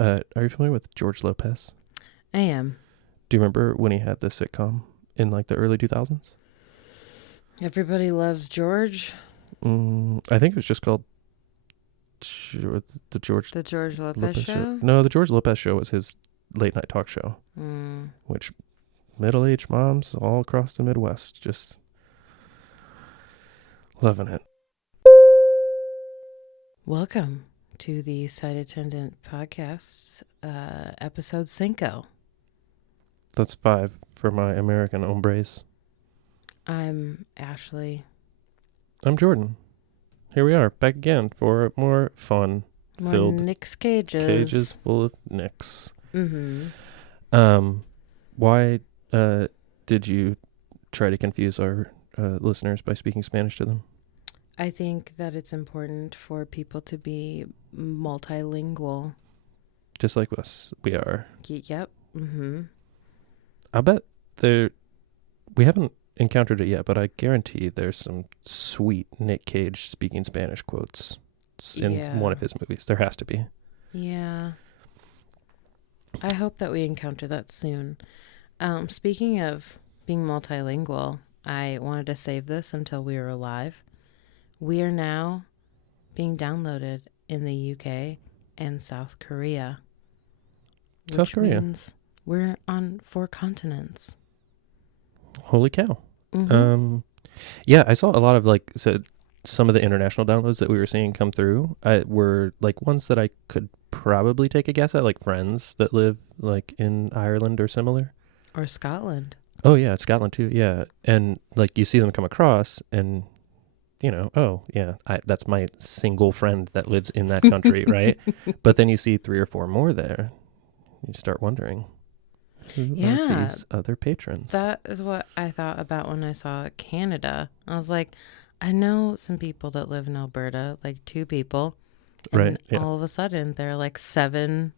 Are you familiar with George Lopez? I am. Do you remember when he had the sitcom in like the early 2000s? Everybody Loves George. I think it was just called the George The George Lopez show? No, the George Lopez show was his late night talk show, which middle-aged moms all across the Midwest just loving it. Welcome to the Site Attendant Podcast, episode 5. That's 5 for my American hombres. I'm Ashley. I'm Jordan. Here we are, back again for more fun. More filled Nick's cages. Cages full of Nicks. Mm-hmm. Why did you try to confuse our listeners by speaking Spanish to them? I think that it's important for people to be multilingual. Just like us, we are. Yep. Mm-hmm. I bet we haven't encountered it yet, but I guarantee there's some sweet Nick Cage speaking Spanish quotes in one of his movies. There has to be. Yeah. I hope that we encounter that soon. Speaking of being multilingual, I wanted to save this until we were live. We are now being downloaded in the UK and South Korea. South Korea Means we're on 4 continents. Holy cow. Mm-hmm. Yeah, I saw a lot of some of the international downloads that we were seeing come through were like ones that I could probably take a guess at, like friends that live like in Ireland or similar. Or Scotland. Oh yeah, Scotland too. Yeah. And like you see them come across and you know, oh yeah, that's my single friend that lives in that country, right? But then you see 3 or 4 more there. You start wondering, who are these other patrons? That is what I thought about when I saw Canada. I was like, I know some people that live in Alberta, like 2 people. And right. Yeah. all of a sudden, there are like 7+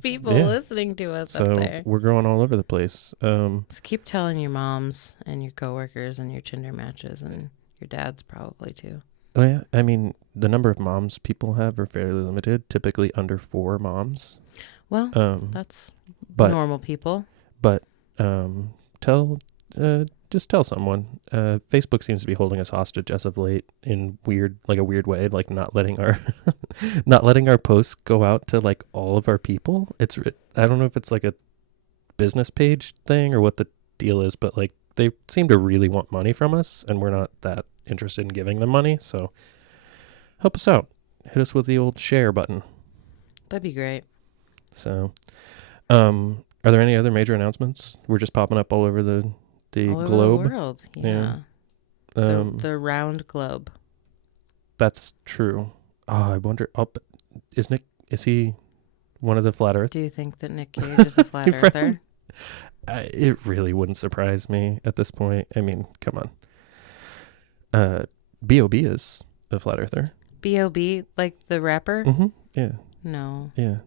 people listening to us up there. So we're growing all over the place. Just keep telling your moms and your coworkers and your Tinder matches and your dads probably too. Oh yeah, I mean the number of moms people have are fairly limited. Typically under 4 moms. Well, that's normal people. But just tell someone. Facebook seems to be holding us hostage as of late in a weird way, like not letting our posts go out to like all of our people. I don't know if it's like a business page thing or what the deal is, but like they seem to really want money from us and we're not that interested in giving them money. So help us out. Hit us with the old share button. That'd be great. So, are there any other major announcements? We're just popping up all over the all globe. Over the world. Yeah. The round globe. That's true. Oh, I wonder. Is he one of the flat Earth? Do you think that Nick Cage is a flat earther? It really wouldn't surprise me at this point. I mean, come on. B.O.B. is a flat earther. B.O.B. like the rapper? Mm-hmm. Yeah. No. Yeah.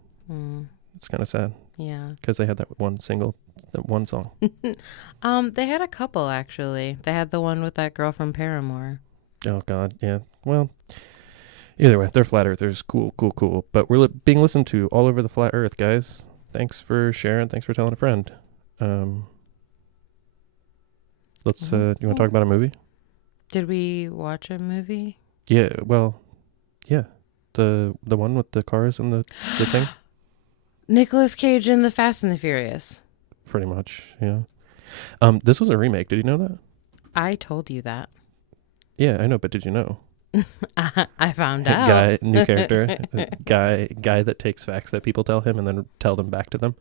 It's kind of sad. Yeah. Because they had that one song. They had a couple actually. They had the one with that girl from Paramore. Oh God, yeah. Well, either way, they're flat earthers. Cool. But we're being listened to all over the flat Earth, guys. Thanks for sharing. Thanks for telling a friend. Let's. You want to talk about a movie? Did we watch a movie? Yeah. Well, yeah. The one with the cars and the thing. Nicolas Cage in The Fast and the Furious. Pretty much, yeah. This was a remake. Did you know that? I told you that. Yeah, I know, but did you know? I found out. New character. guy that takes facts that people tell him and then tell them back to them.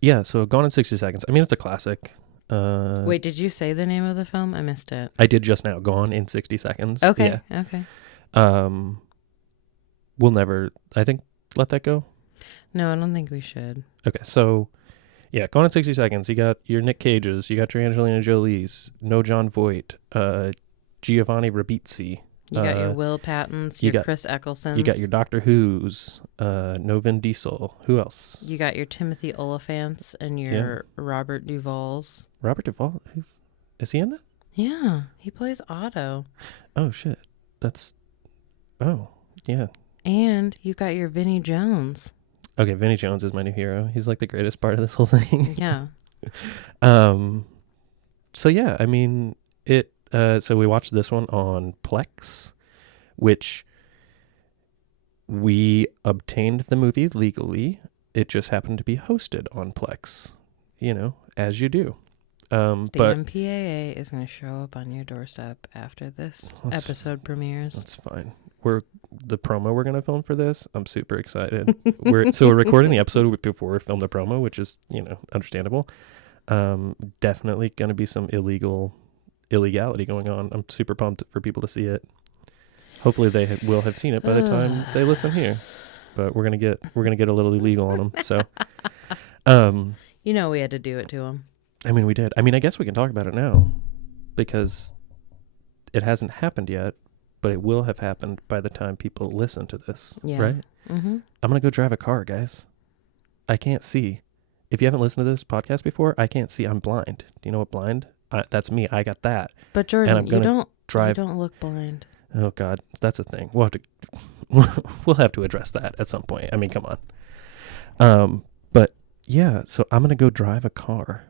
Yeah, so Gone in 60 Seconds. I mean, it's a classic. Wait, did you say the name of the film? I missed it. I did just now. Gone in 60 Seconds. Okay, yeah. Okay. We'll never, I think, let that go. No, I don't think we should. Okay, so, yeah, Gone in 60 Seconds. You got your Nick Cages. You got your Angelina Jolies. No John Voight. Giovanni Ribisi. You got your Will Pattons, Chris Ecclestons. You got your Doctor Who's, no Vin Diesel. Who else? You got your Timothy Olyphants and your Robert Duvall's. Robert Duvall? Is he in that? Yeah, he plays Otto. Oh, shit. Oh, yeah. And you got your Vinnie Jones. Okay, Vinnie Jones is my new hero. He's like the greatest part of this whole thing. Yeah. um, so yeah, I mean, so we watched this one on Plex, which we obtained the movie legally. It just happened to be hosted on Plex, as you do. The But MPAA is going to show up on your doorstep after this episode premieres. That's fine. The promo we're gonna film for this. I'm super excited. we're recording the episode before we film the promo, which is understandable. Definitely gonna be some illegality going on. I'm super pumped for people to see it. Hopefully they will have seen it by the time they listen here. But we're gonna get a little illegal on them. So, we had to do it to them. I mean, we did. I mean, I guess we can talk about it now because it hasn't happened yet, but it will have happened by the time people listen to this, right? Mm-hmm. I'm going to go drive a car, guys. I can't see. If you haven't listened to this podcast before, I can't see. I'm blind. Do you know what blind? That's me. I got that. But Jordan, you don't look blind. Oh, God. That's a thing. We'll have to address that at some point. I mean, come on. But yeah, so I'm going to go drive a car.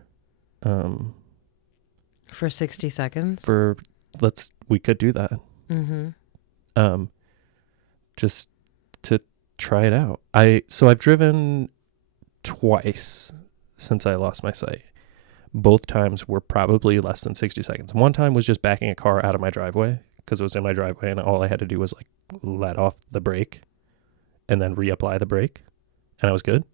For 60 seconds? We could do that. Mm-hmm. Just to try it out. So I've driven twice since I lost my sight. Both times were probably less than 60 seconds. One time was just backing a car out of my driveway because it was in my driveway and all I had to do was like let off the brake and then reapply the brake and I was good.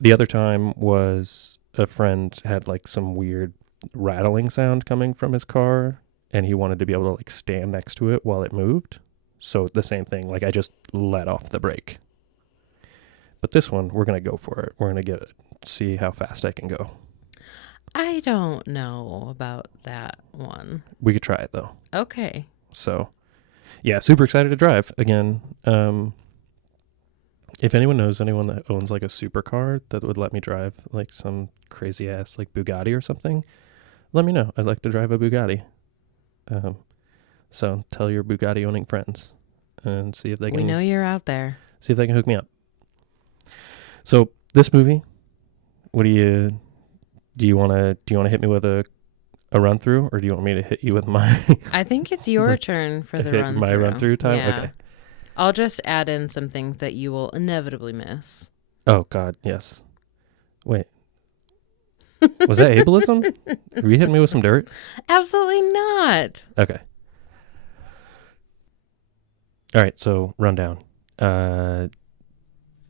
The other time was a friend had like some weird rattling sound coming from his car and he wanted to be able to like stand next to it while it moved. So the same thing, like I just let off the brake. But this one, we're going to go for it. We're going to see how fast I can go. I don't know about that one. We could try it though. Okay. So yeah, super excited to drive again. If anyone knows anyone that owns like a supercar that would let me drive like some crazy ass like Bugatti or something, let me know. I'd like to drive a Bugatti. So tell your Bugatti owning friends and see if they can. We know you're out there. See if they can hook me up. So this movie, what do you want to hit me with a run through, or do you want me to hit you with my? I think it's your turn for the run through. My run through time. Yeah. Okay. I'll just add in some things that you will inevitably miss. Oh God, yes. Wait. Was that ableism? Are you hitting me with some dirt? Absolutely not. Okay. All right, so rundown.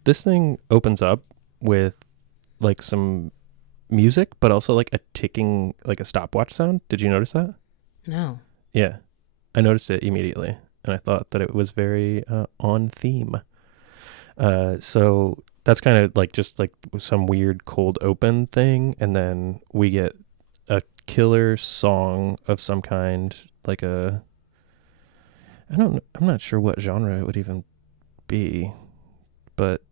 This thing opens up with like some music, but also like a ticking, like a stopwatch sound. Did you notice that? No. Yeah, I noticed it immediately, and I thought that it was very on theme. So that's kind of like just like some weird cold open thing, and then we get a killer song of some kind, like I'm not sure what genre it would even be, but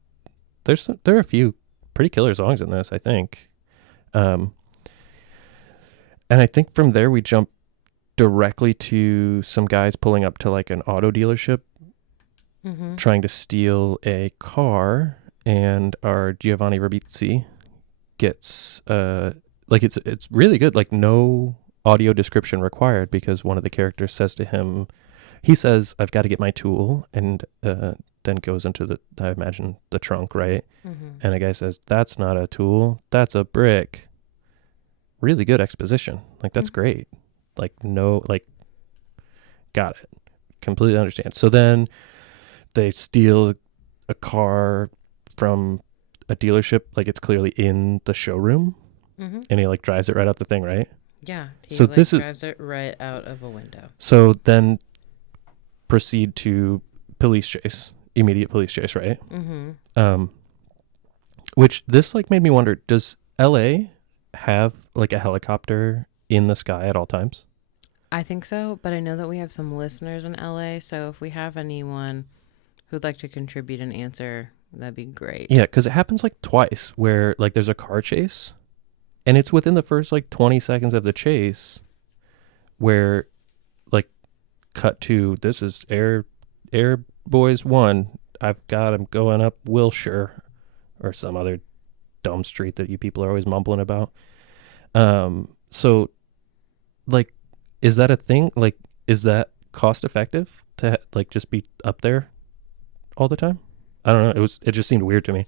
there are a few pretty killer songs in this, I think. And I think from there we jump directly to some guys pulling up to like an auto dealership, trying to steal a car, and our Giovanni Ribisi gets like it's really good, like no audio description required, because one of the characters says to him, he says, "I've got to get my tool," and then goes into I imagine the trunk, right? And a guy says, "That's not a tool, that's a brick." Really good exposition. Like that's great. Like no, like got it. Completely understand. So then they steal a car from a dealership, like it's clearly in the showroom, and he like drives it right out the thing, right? Yeah. So this drives it right out of a window. So then proceed to immediate police chase, right? Which this like made me wonder, does LA have like a helicopter in the sky at all times? I think so, but I know that we have some listeners in LA, so if we have anyone who'd like to contribute an answer, that'd be great. Yeah, because it happens like twice where like there's a car chase, and it's within the first like 20 seconds of the chase where like cut to, this is boys won. I've got him going up Wilshire or some other dumb street that you people are always mumbling about. So like, is that a thing? Like, is that cost effective to like just be up there all the time? I don't know. It just seemed weird to me.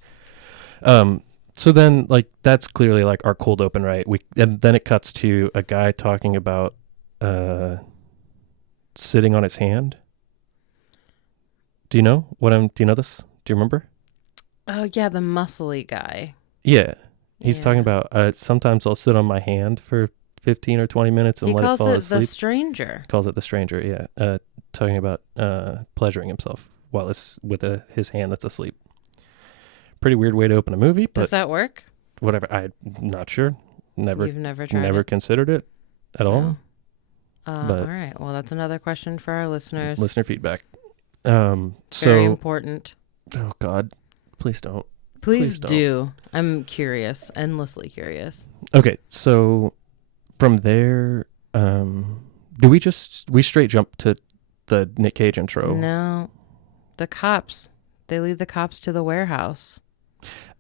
So then like that's clearly like our cold open, right? And then it cuts to a guy talking about sitting on his hand. Do you know do you know this? Do you remember? Oh yeah, the muscly guy. Yeah. He's talking Yeah. about sometimes I'll sit on my hand for 15 or 20 minutes and He let it calls fall it the asleep. stranger. Calls it the stranger, yeah. Talking about pleasuring himself while it's with his hand that's asleep. Pretty weird way to open a movie, Does but that work? whatever. I'm not sure. You've never tried Never it? considered it at all. All But right. Well, that's another question for our listeners. listener feedback. Very So important. oh God, please don't. Please don't. do. I'm curious, endlessly curious. Okay, so from there, do we straight jump to the Nick Cage intro? No, the cops. They lead the cops to the warehouse.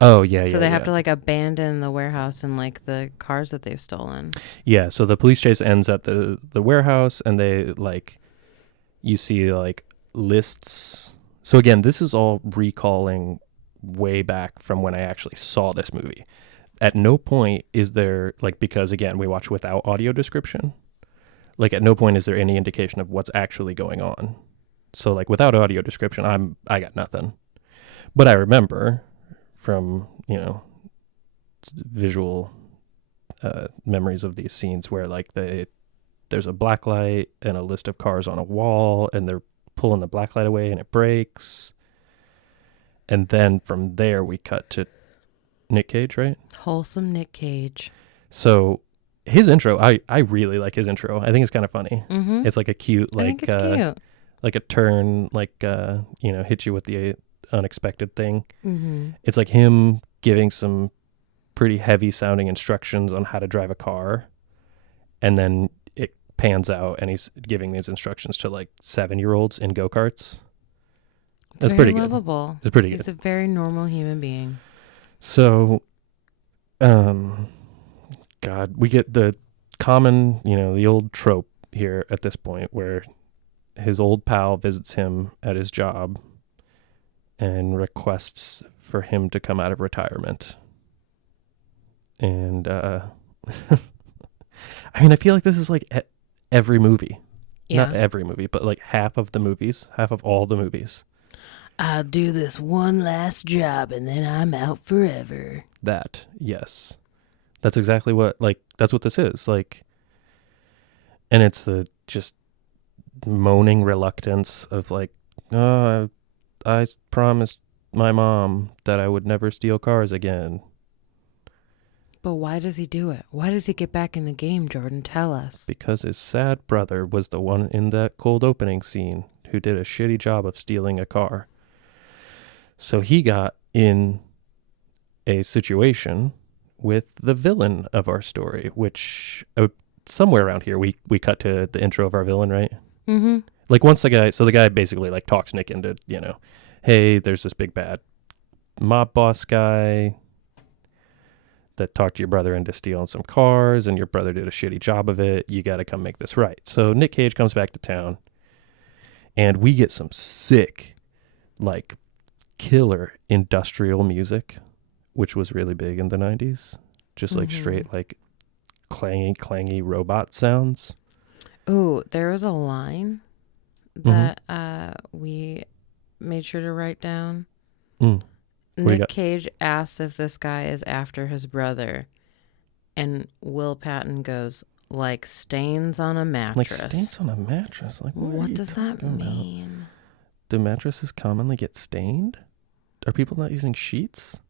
Oh yeah, So yeah. they have to like abandon the warehouse and like the cars that they've stolen. Yeah, so the police chase ends at the warehouse, and they like you see like lists. So again, this is all recalling way back from when I actually saw this movie. At no point is there like, because again, we watch without audio description. Like at no point is there any indication of what's actually going on. So like without audio description, I got nothing. But I remember from, visual memories of these scenes where like there's a black light and a list of cars on a wall, and they're pulling the black light away and it breaks. And then from there we cut to Nick Cage, right? Wholesome Nick Cage. So his intro, I really like his intro. I think it's kind of funny. Mm-hmm. It's like a cute, I think it's cute. like a turn, like hit you with the unexpected thing. Mm-hmm. It's like him giving some pretty heavy sounding instructions on how to drive a car, and then it pans out and he's giving these instructions to like 7-year-olds in go-karts. That's very pretty lovable. good. It's pretty He's good. a very normal human being. So, God, we get the common, the old trope here at this point where his old pal visits him at his job and requests for him to come out of retirement. And, I mean, I feel like this is like every movie. Yeah. Not every movie, but like half of all the movies. I'll do this one last job and then I'm out forever. That, yes. That's exactly that's what this is. Like, and it's the just moaning reluctance of like, oh, I promised my mom that I would never steal cars again. But why does he do it? Why does he get back in the game, Jordan? Tell us. Because his sad brother was the one in that cold opening scene who did a shitty job of stealing a car. So he got in a situation with the villain of our story, which somewhere around here we cut to the intro of our villain, right? Mm-hmm. Like once the guy basically like talks Nick into, hey, there's this big bad mob boss guy that talked your brother into stealing some cars, and your brother did a shitty job of it. You got to come make this right. So Nick Cage comes back to town, and we get some sick, like, killer industrial music, which was really big in the 90s. Just like straight, like, clangy robot sounds. Ooh, there was a line that we made sure to write down. Nick Cage asks if this guy is after his brother, and Will Patton goes, like stains on a mattress. Like stains on a mattress? Like, what does that mean? Do mattresses commonly get stained? Are people not using sheets?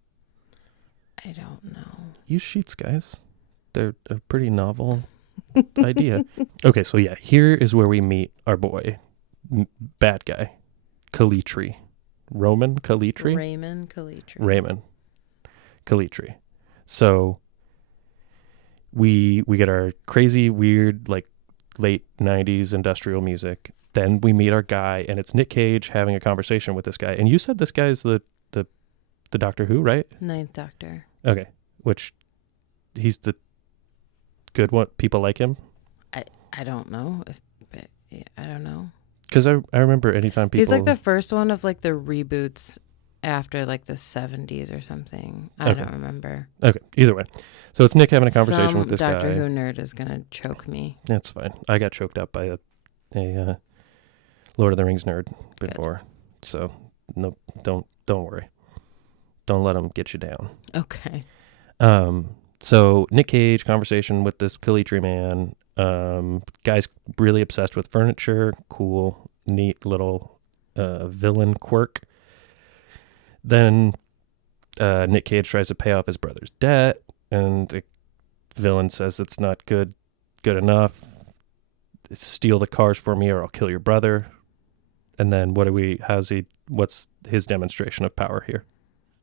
I don't know. Use sheets, guys. They're a pretty novel idea. Okay, so yeah, here is where we meet our boy, bad guy, Calitri. Raymond Calitri. So we get our crazy, weird, like late 90s industrial music. then we meet our guy, and it's Nick Cage having a conversation with this guy. And you said this guy is the Doctor Who, right? Ninth Doctor. Okay, which he's the good one. People like him. I don't know if yeah, I don't know. Because I remember anytime people. He's like the first one of like the reboots after like the 70s or something. I don't remember. Okay, either way. So it's Nick having a conversation Some with this Doctor guy. Who nerd is gonna choke me. That's fine. I got choked up by a Lord of the Rings nerd before, so no, don't worry. Don't let them get you down. Okay. So Nick Cage conversation with this Kalitri man. Guy's really obsessed with furniture. Cool, neat little villain quirk. Then Nick Cage tries to pay off his brother's debt, and the villain says it's not good enough. Steal the cars for me, or I'll kill your brother. And then what's his demonstration of power here?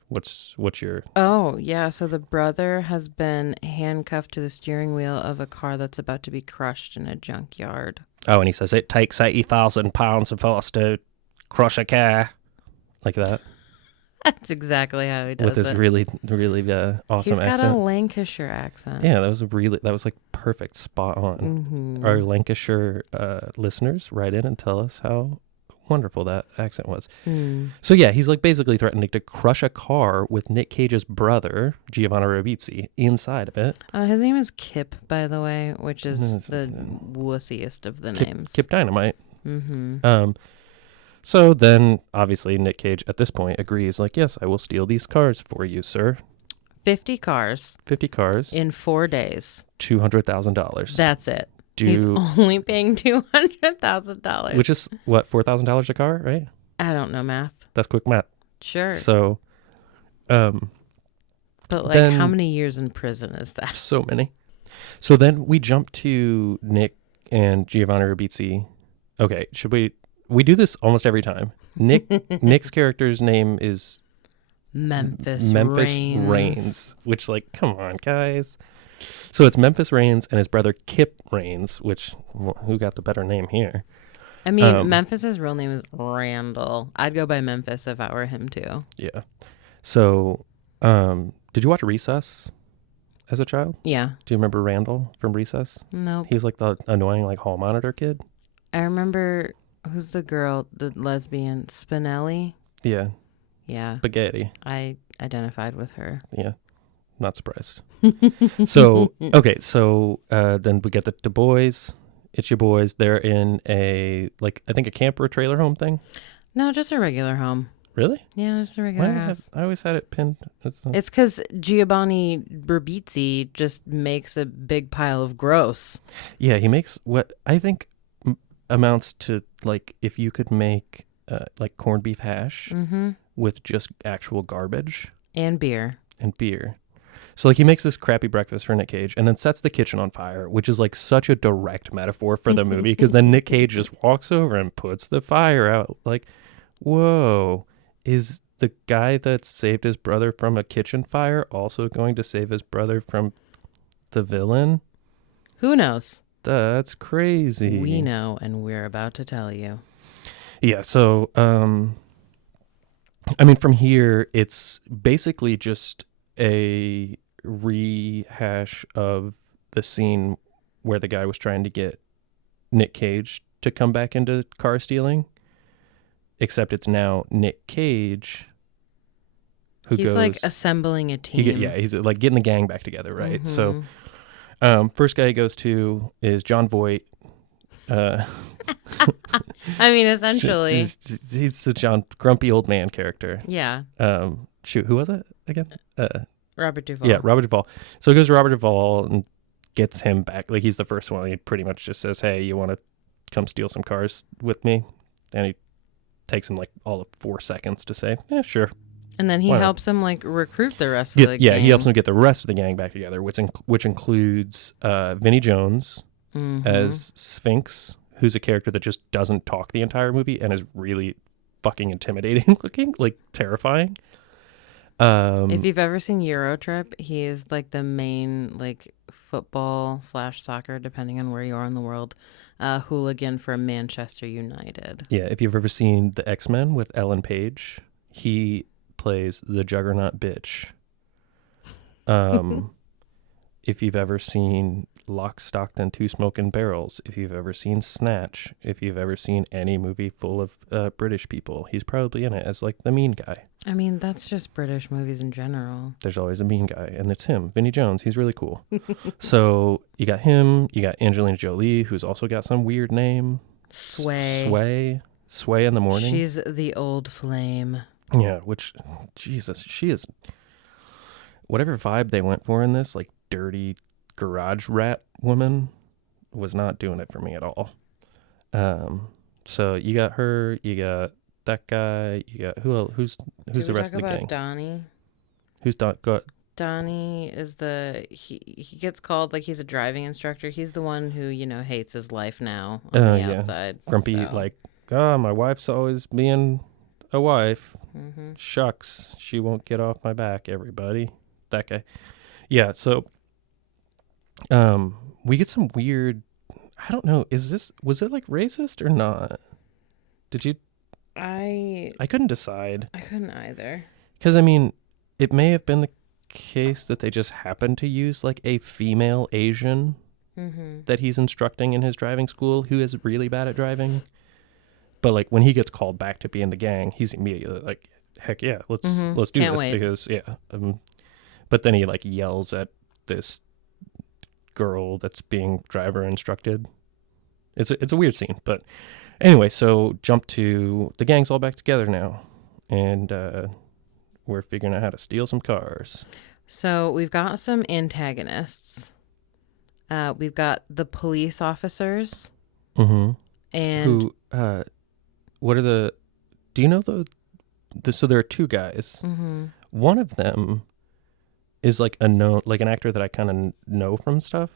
What's your... Oh, yeah. So the brother has been handcuffed to the steering wheel of a car that's about to be crushed in a junkyard. Oh, and he says, it takes 80,000 pounds of force to crush a car. Like that. That's exactly how he does With it. this really, really awesome accent. He's got a Lancashire accent. Yeah, that was like perfect, spot on. Mm-hmm. Our Lancashire listeners, write in and tell us how wonderful that accent was. So yeah, he's like basically threatening to crush a car with Nick Cage's brother, Giovanni Ribisi, inside of it. His name is Kip, by the way, which is the wussiest of the names. Kip Dynamite. Mm-hmm. So then, obviously, Nick Cage at this point agrees, like, yes, I will steal these cars for you, sir. 50 cars. 50 cars. In 4 days. $200,000. That's it. He's only paying $200,000. Which is, what, $4,000 a car, right? I don't know math. That's quick math. Sure. So, but like, how many years in prison is that? So many. So then we jump to Nick and Giovanni Ribisi. Okay, should we do this almost every time. Nick's character's name is Memphis Reigns, which, like, come on, guys. So it's Memphis Reigns and his brother Kip Reigns, which, who got the better name here? I mean, Memphis's real name is Randall. I'd go by Memphis if I were him too. Yeah. So, did you watch Recess as a child? Yeah. Do you remember Randall from Recess? Nope. He was like the annoying, like, hall monitor kid. I remember, who's the girl, the lesbian, Spinelli? Yeah. Yeah. Spaghetti. I identified with her. Yeah. Not surprised. So, okay. So, then we get the boys. It's your boys. They're in I think a camper or trailer home thing. No, just a regular home. Really? Yeah, just a regular house. I always had it pinned. It's because Giovanni Ribisi just makes a big pile of gross. Yeah, he makes what I think amounts to, like, if you could make like corned beef hash with just actual garbage. And beer. So, like, he makes this crappy breakfast for Nick Cage and then sets the kitchen on fire, which is, like, such a direct metaphor for the movie, because then Nick Cage just walks over and puts the fire out. Like, whoa, is the guy that saved his brother from a kitchen fire also going to save his brother from the villain? Who knows? That's crazy. We know, and we're about to tell you. Yeah, so, I mean, from here, it's basically just a rehash of the scene where the guy was trying to get Nick Cage to come back into car stealing, except it's now Nick Cage who he's goes, like assembling a team. he's like getting the gang back together, right? So first guy he goes to is John Voight. I mean, essentially, he's the grumpy old man character. Yeah. Who was it again? Robert Duvall. Yeah, Robert Duvall. So he goes to Robert Duvall and gets him back. Like, he's the first one. He pretty much just says, hey, you want to come steal some cars with me? And he takes him like all of 4 seconds to say, yeah, sure. And then he helps him like recruit the rest of the gang. Yeah, he helps him get the rest of the gang back together, which includes Vinnie Jones as Sphinx, who's a character that just doesn't talk the entire movie and is really fucking intimidating looking, like terrifying. If you've ever seen Eurotrip, he is like the main like football/soccer, depending on where you are in the world, hooligan for Manchester United. Yeah, if you've ever seen the X-Men with Ellen Page, he plays the Juggernaut bitch. If you've ever seen Lock, Stocked, and Two Smoking Barrels, if you've ever seen Snatch, if you've ever seen any movie full of British people, he's probably in it as like the mean guy. I mean, that's just British movies in general. There's always a mean guy, and it's him, Vinnie Jones. He's really cool. So you got him, you got Angelina Jolie, who's also got some weird name. Sway in the Morning. She's the old flame. Yeah, which, Jesus, she is, whatever vibe they went for in this, like dirty garage rat woman, was not doing it for me at all. So you got her, you got that guy, you got who's the rest of the gang? Donnie. Who's Donnie is he gets called like he's a driving instructor. He's the one who, hates his life now on the outside. Grumpy, like, my wife's always being a wife. Mm-hmm. Shucks, she won't get off my back, everybody. That guy. Yeah, so we get some weird, I don't know, was it like racist or not? Did you? I couldn't decide. I couldn't either. Because, I mean, it may have been the case that they just happened to use like a female Asian that he's instructing in his driving school who is really bad at driving. But like when he gets called back to be in the gang, he's immediately like, heck yeah, let's do Can't this wait. because but then he like yells at this girl that's being driver instructed. It's a weird scene, but anyway, so jump to the gang's all back together now, and we're figuring out how to steal some cars. So we've got some antagonists. We've got the police officers. Mm-hmm. And who? What are the? Do you know so there are two guys. Mm-hmm. One of them is like an actor that I kind of know from stuff.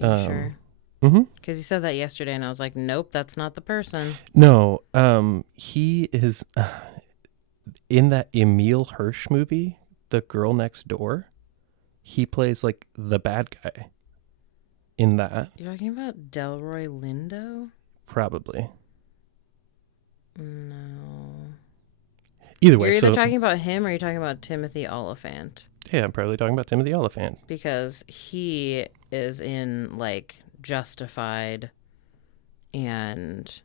Sure? Mm-hmm. Because you said that yesterday, and I was like, nope, that's not the person. No, he is in that Emile Hirsch movie, The Girl Next Door. He plays like the bad guy in that. You're talking about Delroy Lindo? Probably. No. Either way, you're either talking about him or you're talking about Timothy Oliphant. Yeah, I'm probably talking about Timothy Oliphant. Because he is in, like, Justified and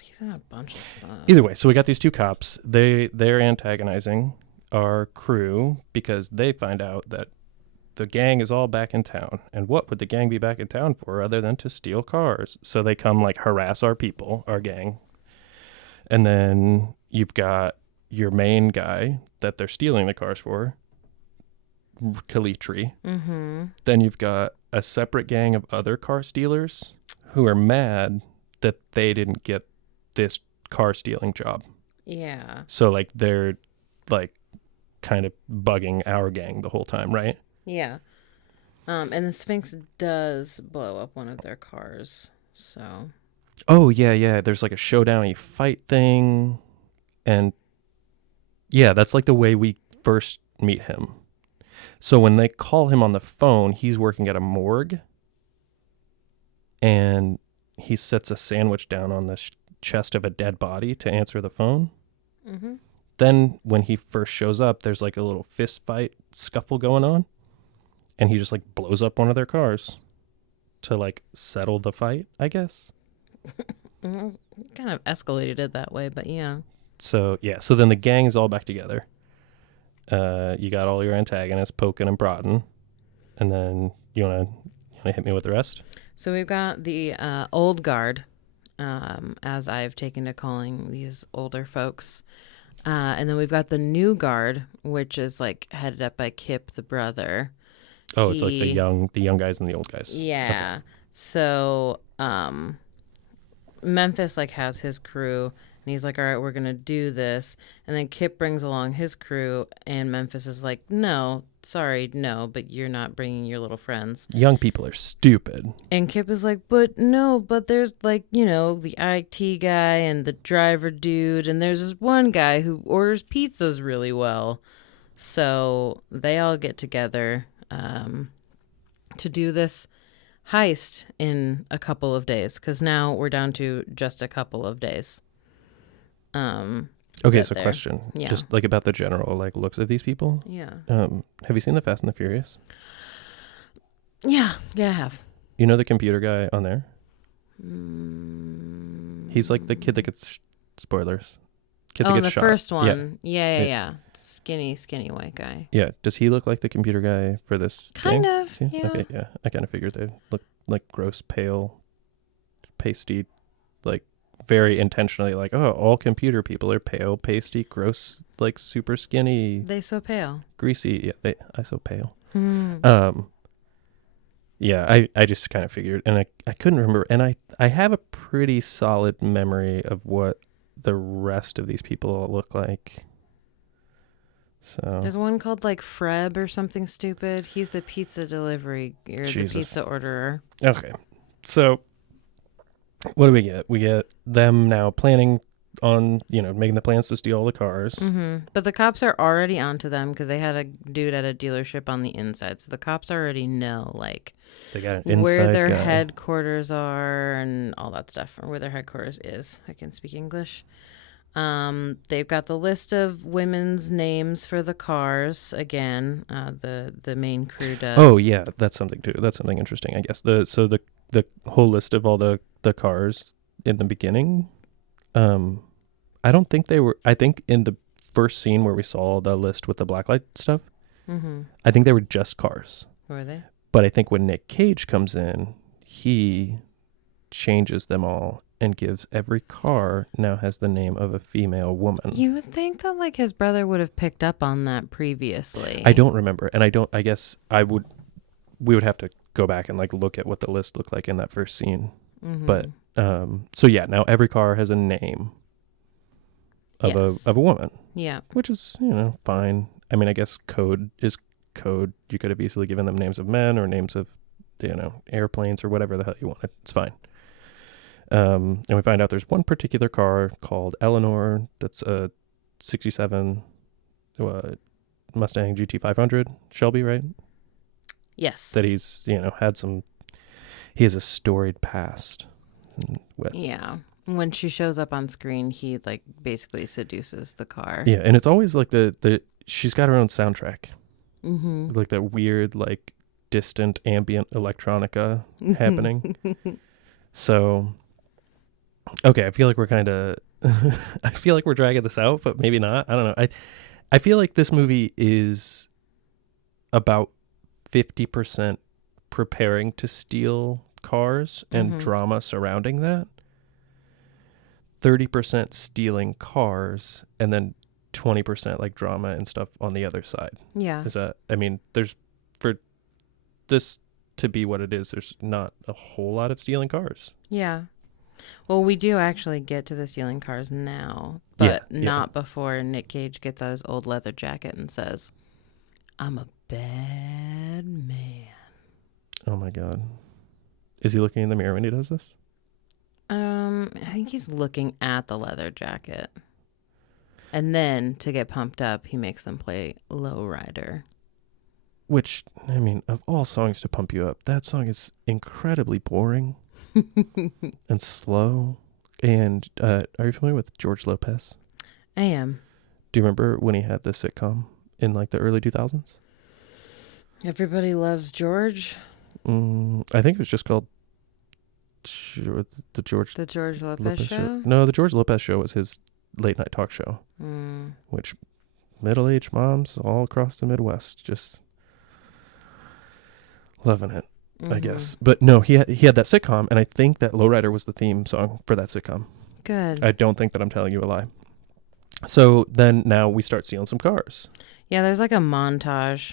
he's in a bunch of stuff. Either way, so we got these two cops. They're antagonizing our crew because they find out that the gang is all back in town. And what would the gang be back in town for other than to steal cars? So they come, like, harass our people, our gang. And then you've got your main guy that they're stealing the cars for, Kalitri. Mm-hmm. Then you've got a separate gang of other car stealers who are mad that they didn't get this car stealing job. Yeah. So, like, they're, like, kind of bugging our gang the whole time, right? Yeah. And the Sphinx does blow up one of their cars, so... Oh, yeah. There's like a showdown-y fight thing. And yeah, that's like the way we first meet him. So when they call him on the phone, he's working at a morgue. And he sets a sandwich down on the chest of a dead body to answer the phone. Mm-hmm. Then when he first shows up, there's like a little fist fight scuffle going on. And he just like blows up one of their cars to like settle the fight, I guess. Kind of escalated it that way, but yeah. So then the gang is all back together. You got all your antagonists poking and prodding, and then you wanna hit me with the rest. So we've got the old guard, as I've taken to calling these older folks, and then we've got the new guard, which is like headed up by Kip, the brother. Oh, it's like the young guys and the old guys. Yeah. Okay. So Memphis like has his crew, and he's like, all right, we're gonna do this, and then Kip brings along his crew, and Memphis is like, no, sorry, no, but you're not bringing your little friends. Young people are stupid. And Kip is like, but there's like, the IT guy and the driver dude, and there's this one guy who orders pizzas really well. So they all get together to do this heist in a couple of days, because now we're down to just a couple of days. Okay, Get so there. question, Yeah. just like about the general like looks of these people. Yeah. Have you seen the Fast and the Furious? Yeah. Yeah, I have. You know the computer guy on there? Mm. He's like the kid that gets spoilers. Kid that Oh, in gets the shot. first one. Yeah, yeah, Yeah. yeah. Skinny white guy. Yeah. Does he look like the computer guy for this Kind thing? of, See? yeah. Okay, yeah. I kind of figured they look like gross, pale, pasty, like very intentionally like, oh, all computer people are pale, pasty, gross, like super skinny, They so pale. greasy. Yeah, I so pale. Hmm. Yeah, I just kind of figured, and I couldn't remember, and I have a pretty solid memory of what the rest of these people all look like. So There's one called like Freb or something stupid. He's the pizza delivery or the Jesus. pizza orderer. Okay, so what do we get? We get them now planning on making the plans to steal all the cars. Mm-hmm. But the cops are already onto them because they had a dude at a dealership on the inside. So the cops already know like They got an inside where their guy. headquarters are and all that stuff, or where their headquarters is. I can speak English. They've got the list of women's names for the cars again. The main crew does. Oh yeah, that's something too. That's something interesting, I guess. The whole list of all the cars in the beginning. I don't think they were. I think in the first scene where we saw the list with the blacklight stuff, Mm-hmm. I think they were just cars. Were they? But I think when Nick Cage comes in, he changes them all and gives every car now has the name of a female woman. You would think that like his brother would have picked up on that previously. I don't remember, and I guess we would have to go back and like look at what the list looked like in that first scene. Mm-hmm. But so yeah, now every car has a name of Yes. a woman, Yeah. which is fine. I mean, I guess code is code. You could have easily given them names of men or names of airplanes or whatever the hell you wanted. It's fine. And we find out there's one particular car called Eleanor that's a 67 Mustang GT500 Shelby, right? Yes. That he's he has a storied past with. Yeah. When she shows up on screen, he like basically seduces the car. Yeah, and it's always like the she's got her own soundtrack. Mm-hmm. Like that weird, like distant ambient electronica happening. So, okay, I feel like we're kind of, I feel like we're dragging this out, but maybe not. I don't know. I feel like this movie is about 50% preparing to steal cars and Mhm. drama surrounding that. 30% stealing cars, and then 20% like drama and stuff on the other side. Yeah. Is that? I mean, there's for this to be what it is. There's not a whole lot of stealing cars. Yeah. Well, we do actually get to the stealing cars now, but Yeah. not before Nick Cage gets out his old leather jacket and says, "I'm a bad man." Oh my god, is he looking in the mirror when he does this? I think he's looking at the leather jacket. And then to get pumped up, he makes them play Lowrider. Which, I mean, of all songs to pump you up, that song is incredibly boring and slow. And are you familiar with George Lopez? I am. Do you remember when he had the sitcom in like the early 2000s? Everybody Loves George. I think it was just called the George Lopez show? No, the George Lopez show was his late night talk show, which middle-aged moms all across the Midwest just loving it, I guess. But no, he had that sitcom, and I think that Lowrider was the theme song for that sitcom. Good. I don't think that I'm telling you a lie. So then now we start stealing some cars. Yeah, there's like a montage.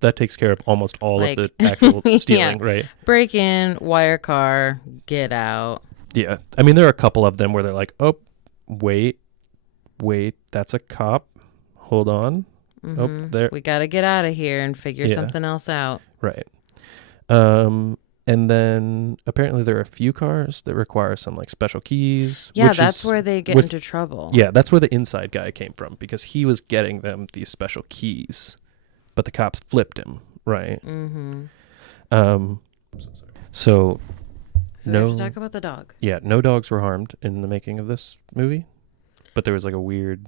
That takes care of almost all Like- of the actual stealing, Yeah. right? Break in, wire car, get out. Yeah. I mean, there are a couple of them where they're like, oh, wait, that's a cop. Hold on. Oh, there. We got to get out of here and figure Yeah. something else out. Right. And And then apparently there are a few cars that require some like special keys. Yeah, which that's is, where they get which, into trouble. yeah, that's where the inside guy came from because he was getting them these special keys, but the cops flipped him, right? Mm-hmm. Um, so So we have to no, talk about the dog. yeah, no dogs were harmed in the making of this movie, but there was like a weird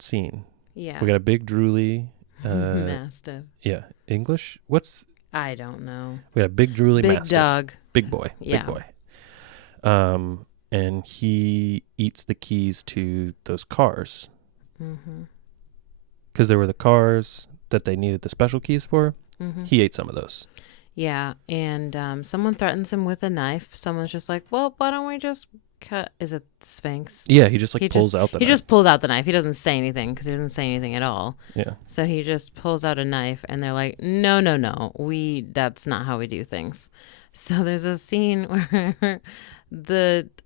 scene. Yeah. We got a big drooly, Mastiff. yeah, English. What's I don't know. we got a big drooly Big mastiff, dog. big boy, Yeah. big boy. And he eats the keys to those cars Mm-hmm. because there were the cars that they needed the special keys for. Mm-hmm. He ate some of those. Yeah, and someone threatens him with a knife. Someone's just like, well, why don't we just cut? Is it Sphinx? Yeah, he just like He pulls out the He knife. just pulls out the knife. He doesn't say anything because he doesn't say anything at all. Yeah. So he just pulls out a knife, and they're like, no, no, no. That's not how we do things. So there's a scene where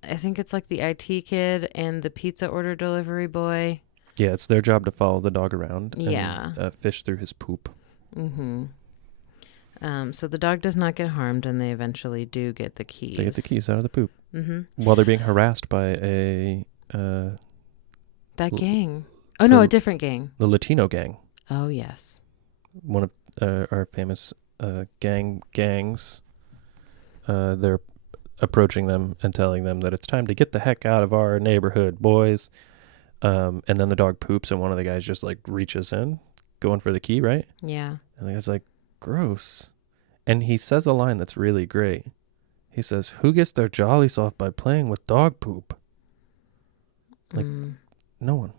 I think it's like the IT kid and the pizza order delivery boy. Yeah, it's their job to follow the dog around Yeah. and fish through his poop. Mm-hmm. So the dog does not get harmed, and they eventually do get the keys. They get the keys out of the poop Mm-hmm. while they're being harassed by That L- gang. Oh, no, the- a different gang. the Latino gang, Oh, yes. one of our famous gangs. They're approaching them and telling them that it's time to get the heck out of our neighborhood, boys. And then the dog poops, and one of the guys just like reaches in, going for the key, right? Yeah. And the guy's like, gross. And he says a line that's really great. He says, "Who gets their jollies off by playing with dog poop?" Like, no one.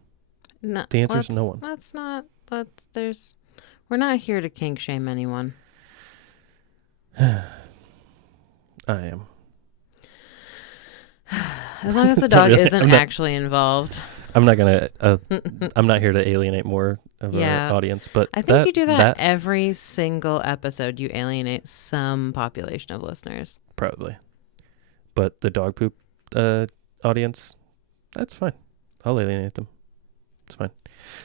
No, The answer is no one. We're not here to kink shame anyone. I am. As long as the Not dog really. isn't I'm not- actually involved. I'm not gonna. I'm not here to alienate more of Yeah. our audience, but I think you do that every single episode. You alienate some population of listeners. probably. But the dog poop audience, that's fine. I'll alienate them. It's fine.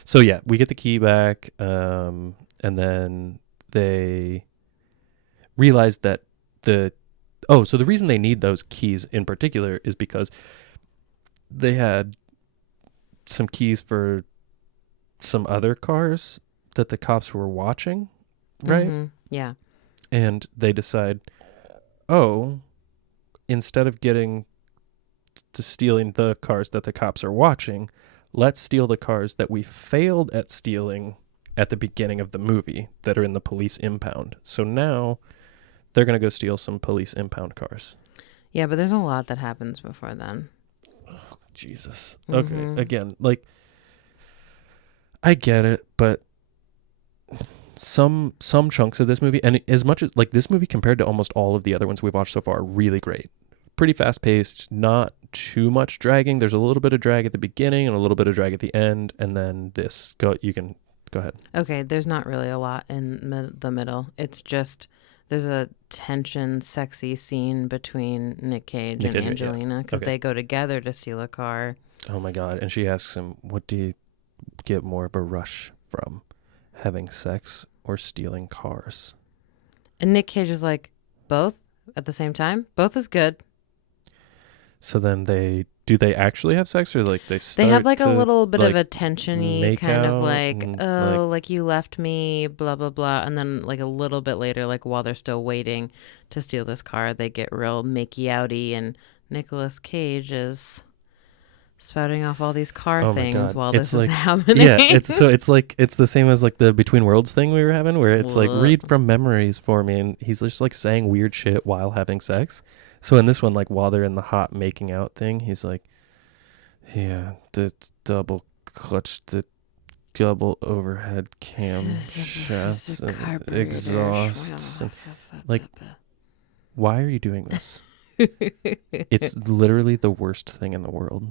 So yeah, we get the key back, and then they realize that so the reason they need those keys in particular is because they had some keys for some other cars that the cops were watching, right? Mm-hmm. Yeah. And they decide, instead of getting to stealing the cars that the cops are watching, let's steal the cars that we failed at stealing at the beginning of the movie that are in the police impound. So now they're going to go steal some police impound cars. Yeah, but there's a lot that happens before then. Jesus. Mhm. Okay. Again, like, I get it, but some chunks of this movie, and as much as like this movie compared to almost all of the other ones we've watched so far, are really great. Pretty fast paced, not too much dragging. There's a little bit of drag at the beginning and a little bit of drag at the end, and then you can go ahead. Okay, there's not really a lot in the middle. It's just there's a tension, sexy scene between Nick Cage and Angelina because they go together to steal a car. Oh my God. And she asks him, what do you get more of a rush from? Having sex or stealing cars? And Nick Cage is like, both at the same time? Both is good. So then do they actually have sex, or like they have like a little bit of a tension-y kind of like, and, like you left me, blah, blah, blah. And then like a little bit later, like while they're still waiting to steal this car, they get real makey-outy, and Nicolas Cage is spouting off all these car things while this is happening. Yeah, it's the same as like the Between Worlds thing we were having, where it's like, read from memories for me, and he's just like saying weird shit while having sex. So in this one, like while they're in the hot making out thing, he's like, yeah, the double clutch, the double overhead cam shafts and exhausts. And, like, why are you doing this? It's literally the worst thing in the world.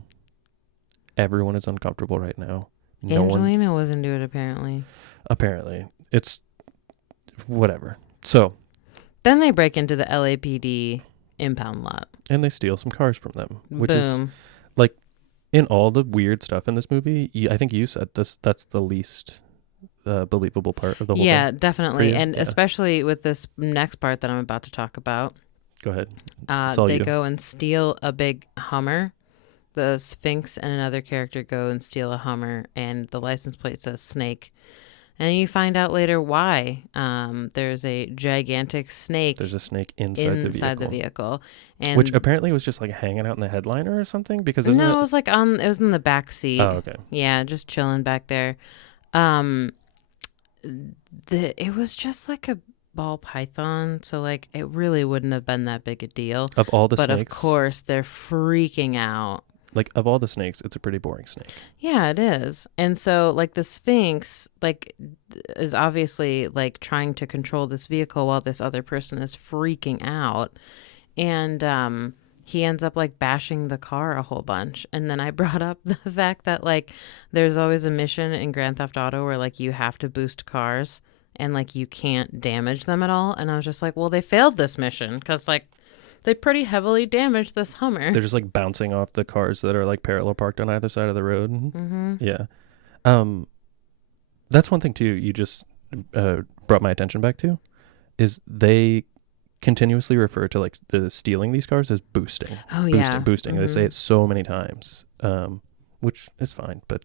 Everyone is uncomfortable right now. Angelina was into it, apparently. Apparently. It's whatever. So. Then they break into the LAPD impound lot. And they steal some cars from them. Which Boom. is, like, in all the weird stuff in this movie, I think you said that's the least believable part of the whole thing. Yeah, definitely. And Yeah. especially with this next part that I'm about to talk about. Go ahead. It's all They you. go and steal a big Hummer. The Sphinx and another character go and steal a Hummer, and the license plate says Snake. And you find out later why. There's a gigantic snake There's a snake inside inside the vehicle, which and apparently was just like hanging out in the headliner or something. Because isn't no, it it? was like on. It was in the back seat. Oh, okay. Yeah, just chilling back there. Um, it was just like a ball python, so like it really wouldn't have been that big a deal. Of all the But of snakes, course, they're freaking out. like of all the snakes, it's a pretty boring snake. Yeah, it is. And so like the Sphinx like is obviously like trying to control this vehicle while this other person is freaking out. And he ends up like bashing the car a whole bunch. And then I brought up the fact that like there's always a mission in Grand Theft Auto where like you have to boost cars and like you can't damage them at all. And I was just like, well, they failed this mission because like they pretty heavily damaged this Hummer. They're just like bouncing off the cars that are like parallel parked on either side of the road. Mm-hmm. Yeah. That's one thing too. You just brought my attention back to is they continuously refer to like the stealing these cars as boosting. Oh, boosting, yeah. boosting. They say Mhm. it so many times, which is fine. But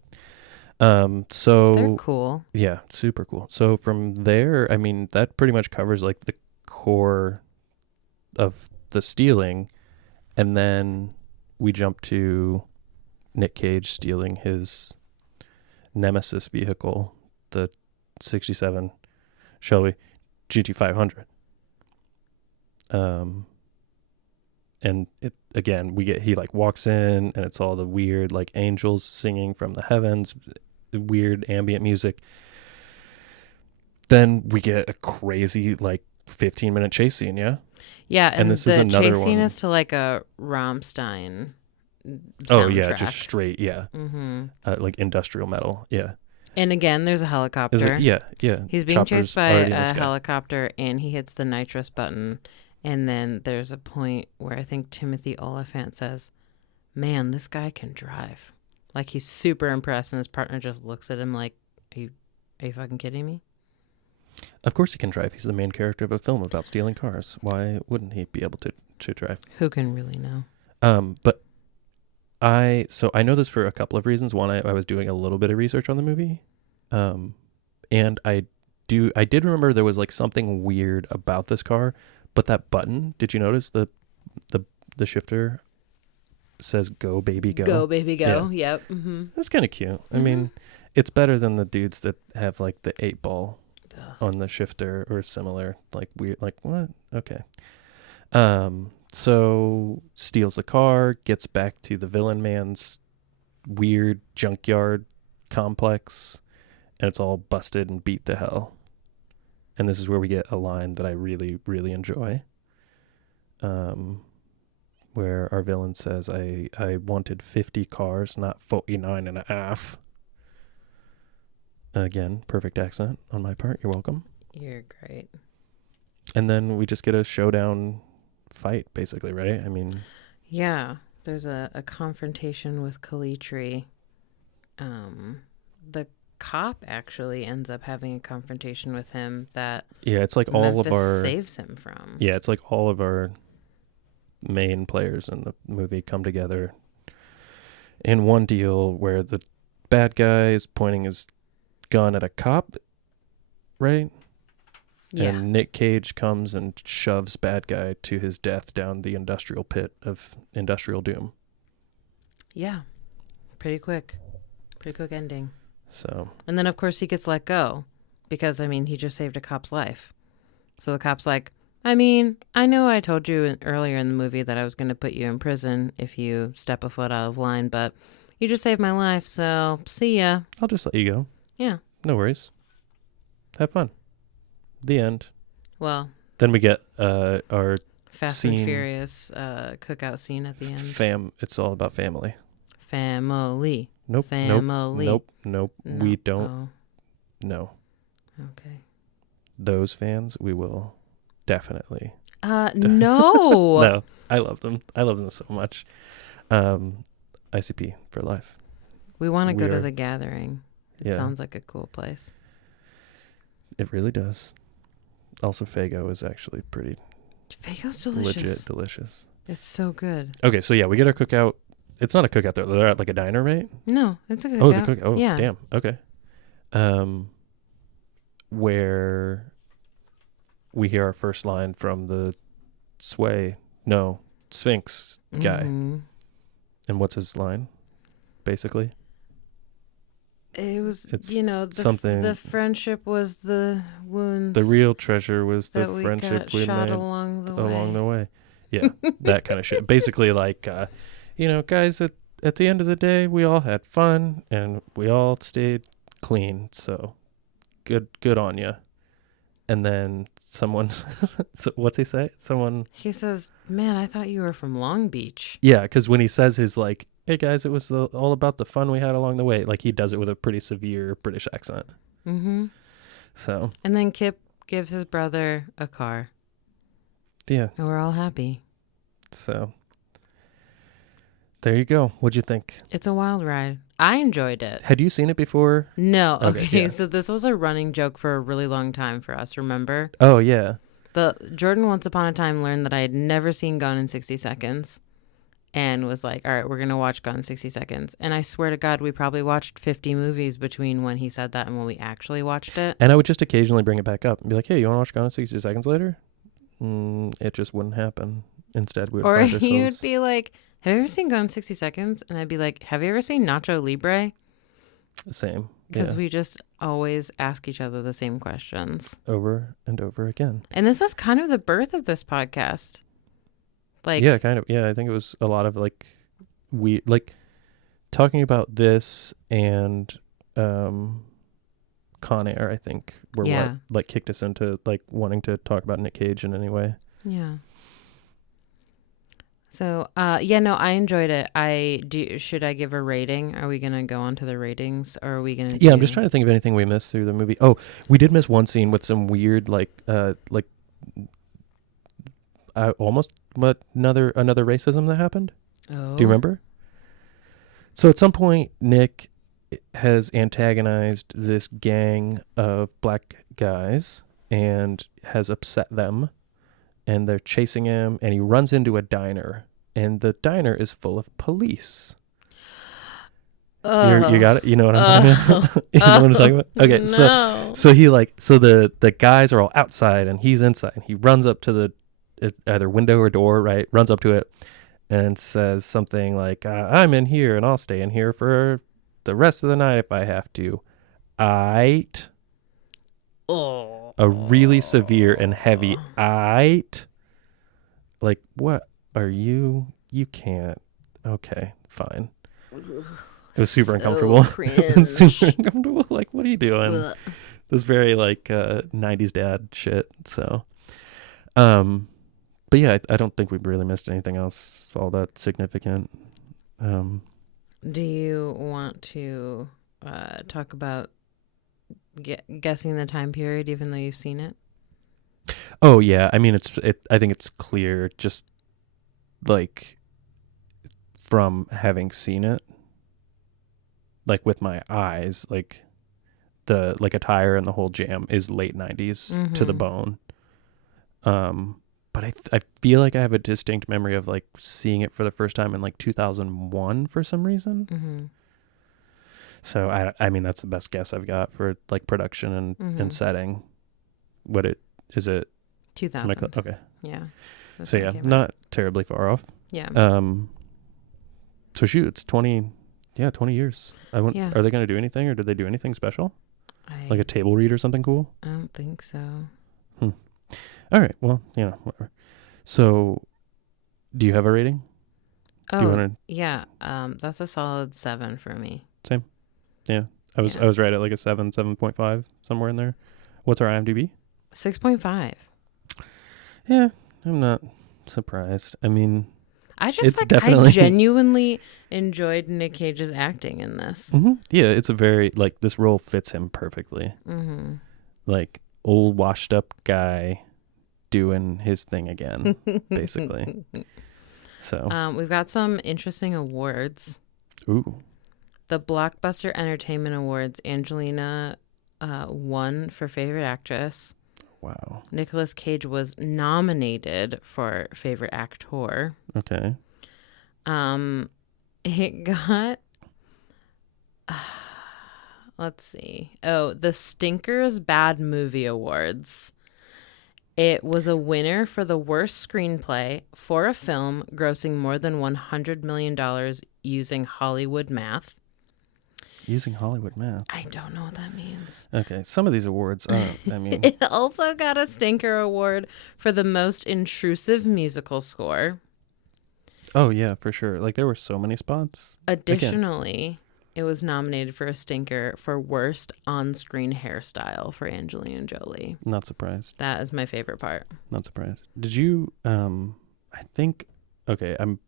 They're so cool. yeah, super cool. So from there, I mean, that pretty much covers like the core of the stealing, and then we jump to Nick Cage stealing his nemesis vehicle, the 67 Shelby GT500. And it again, he like walks in, and it's all the weird like angels singing from the heavens, weird ambient music. Then we get a crazy like 15-minute chase scene, yeah. Yeah, and this is the another chase scene one. is to like a Rammstein soundtrack. Oh yeah, just straight, yeah. Mm-hmm. Like industrial metal, yeah. And again, there's a Is helicopter. it? Yeah, yeah. He's being Chopper's chased by already in the a sky. helicopter, and he hits the nitrous button. And then there's a point where I think Timothy Oliphant says, "Man, this guy can drive." Like he's super impressed, and his partner just looks at him like, "Are you fucking kidding me?" Of course he can drive. He's the main character of a film about stealing cars. Why wouldn't he be able to drive? Who can really know? But I know this for a couple of reasons. One, I was doing a little bit of research on the movie, and I did remember there was like something weird about this car, but that button. Did you notice the shifter says "Go baby go"? Go baby go. Yep. Mm-hmm. That's kind of cute. I mean, it's better than the dudes that have like the 8-ball on the shifter or similar, like weird, like what? Okay. So steals the car, gets back to the villain man's weird junkyard complex, and it's all busted and beat to hell. And this is where we get a line that I really, really enjoy. Where our villain says, I wanted 50 cars, not 49 and a half. Again, perfect accent on my part. You're welcome. You're great. And then we just get a showdown fight, basically, right? I mean... Yeah, there's a confrontation with Calitri. The cop actually ends up having a confrontation with him that Yeah, it's like all Memphis of our... saves him from. Yeah, it's like all of our main players in the movie come together in one deal where the bad guy is pointing his gun at a cop, right? Yeah. And Nick Cage comes and shoves bad guy to his death down the industrial pit of industrial doom. Yeah. Pretty quick ending. So, And then of course he gets let go because I mean he just saved a cop's life. So the cop's like, I mean, I know I told you earlier in the movie that I was going to put you in prison if you step a foot out of line, but you just saved my life, so see ya. I'll just let you go. Yeah. No worries. Have fun. The end. Well, Then we get our Fast scene. and Furious cookout scene at the end. It's all about family. Family. Nope. Family. Nope. No. We don't. No. Oh, okay. Those fans, we will definitely. No. No. I love them. I love them so much. ICP for life. We want to go We to are- the gathering. It Yeah. sounds like a cool place. It really does. Also, Fago is actually pretty Fago's delicious. Legit delicious. It's so good. Okay, so yeah, we get our cookout. It's not a cookout though. They're at like a diner, right? No, it's a good. Oh, the cook. Oh, yeah. damn. Okay. Where we hear our first line from the Sphinx guy. Mm-hmm. And what's his line? Basically, It was, it's something. The friendship was the wounds. The real treasure was the that friendship got we shot made along the way. Yeah, that kind of shit. Basically, like, guys, at the end of the day, we all had fun and we all stayed clean. So good on you. And then someone, so what's he say? He says, "Man, I thought you were from Long Beach." Yeah, because when he says his like, "Hey guys, it was all about the fun we had along the way," like he does it with a pretty severe British accent. Mm-hmm. So. And then Kip gives his brother a car. Yeah. And we're all happy. So. There you go. What'd you think? It's a wild ride. I enjoyed it. Had you seen it before? No. Okay. Yeah. So this was a running joke for a really long time for us, remember? Oh, yeah. Jordan once upon a time learned that I had never seen Gone in 60 Seconds and was like, all right, we're going to watch Gone in 60 Seconds. And I swear to God, we probably watched 50 movies between when he said that and when we actually watched it. And I would just occasionally bring it back up and be like, hey, you want to watch Gone in 60 Seconds later? It just wouldn't happen. Instead, we would Or find ourselves... he would be like, have you ever seen Gone in 60 Seconds? And I'd be like, have you ever seen Nacho Libre? Same. Because we just always ask each other the same questions. Over and over again. And this was kind of the birth of this podcast. Like, yeah, kind of. Yeah, I think it was a lot of like, we like talking about this and Con Air, I think, were what like kicked us into like wanting to talk about Nick Cage in any way. Yeah. So, I enjoyed it. Should I give a rating? Are we going to go on to the ratings, or are we going to Yeah, I'm just trying to think of anything we missed through the movie. Oh, we did miss one scene with some weird, almost another racism that happened. Oh. Do you remember? So at some point, Nick has antagonized this gang of black guys and has upset them. And they're chasing him, and he runs into a diner, and the diner is full of police. You got it? You know what I'm talking about? You know what I'm talking about? Okay, no. so the guys are all outside, and he's inside, and he runs up to the either window or door, right? Runs up to it and says something like, I'm in here, and I'll stay in here for the rest of the night if I have to. A really severe and heavy aight. Like, what are you? You can't. Okay, fine. It was super uncomfortable. Super uncomfortable. Like, what are you doing? It was very like 90s dad shit. So, but yeah, I don't think we've really missed anything else all that significant. Do you want to talk about guessing the time period, even though you've seen it? Oh yeah, I mean I think it's clear just like from having seen it, like with my eyes, like the attire and the whole jam is late 90s to the bone. But I feel like I have a distinct memory of like seeing it for the first time in like 2001 for some reason. Mm-hmm. So I mean that's the best guess I've got for like production and setting. What it is it 2000. Okay. Yeah. So yeah, not terribly far off. Yeah. So shoot, it's 20 years. Are they going to do anything, or did they do anything special? Like a table read or something cool? I don't think so. All right. Well, whatever. So do you have a rating? Yeah. That's a solid 7 for me. Same. Yeah. I was right at like a 7.5, somewhere in there. What's our IMDb? 6.5. Yeah, I'm not surprised. I mean, I genuinely enjoyed Nick Cage's acting in this. Mm-hmm. Yeah, it's a very like this role fits him perfectly. Mm-hmm. Like old washed up guy doing his thing again, basically. So we've got some interesting awards. Ooh. The Blockbuster Entertainment Awards, Angelina won for favorite actress. Wow. Nicolas Cage was nominated for favorite actor. Okay. It got let's see. Oh, the Stinkers Bad Movie Awards. It was a winner for the worst screenplay for a film grossing more than $100 million using Hollywood math. Using Hollywood math. I don't know what that means. Okay. Some of these awards, I mean, It also got a Stinker Award for the most intrusive musical score. oh yeah, for sure. Like there were so many spots. Again, Additionally, it was nominated for a Stinker for worst on-screen hairstyle for Angelina Jolie. not surprised. That is my favorite part. Not surprised. Did you? I think. Okay, I'm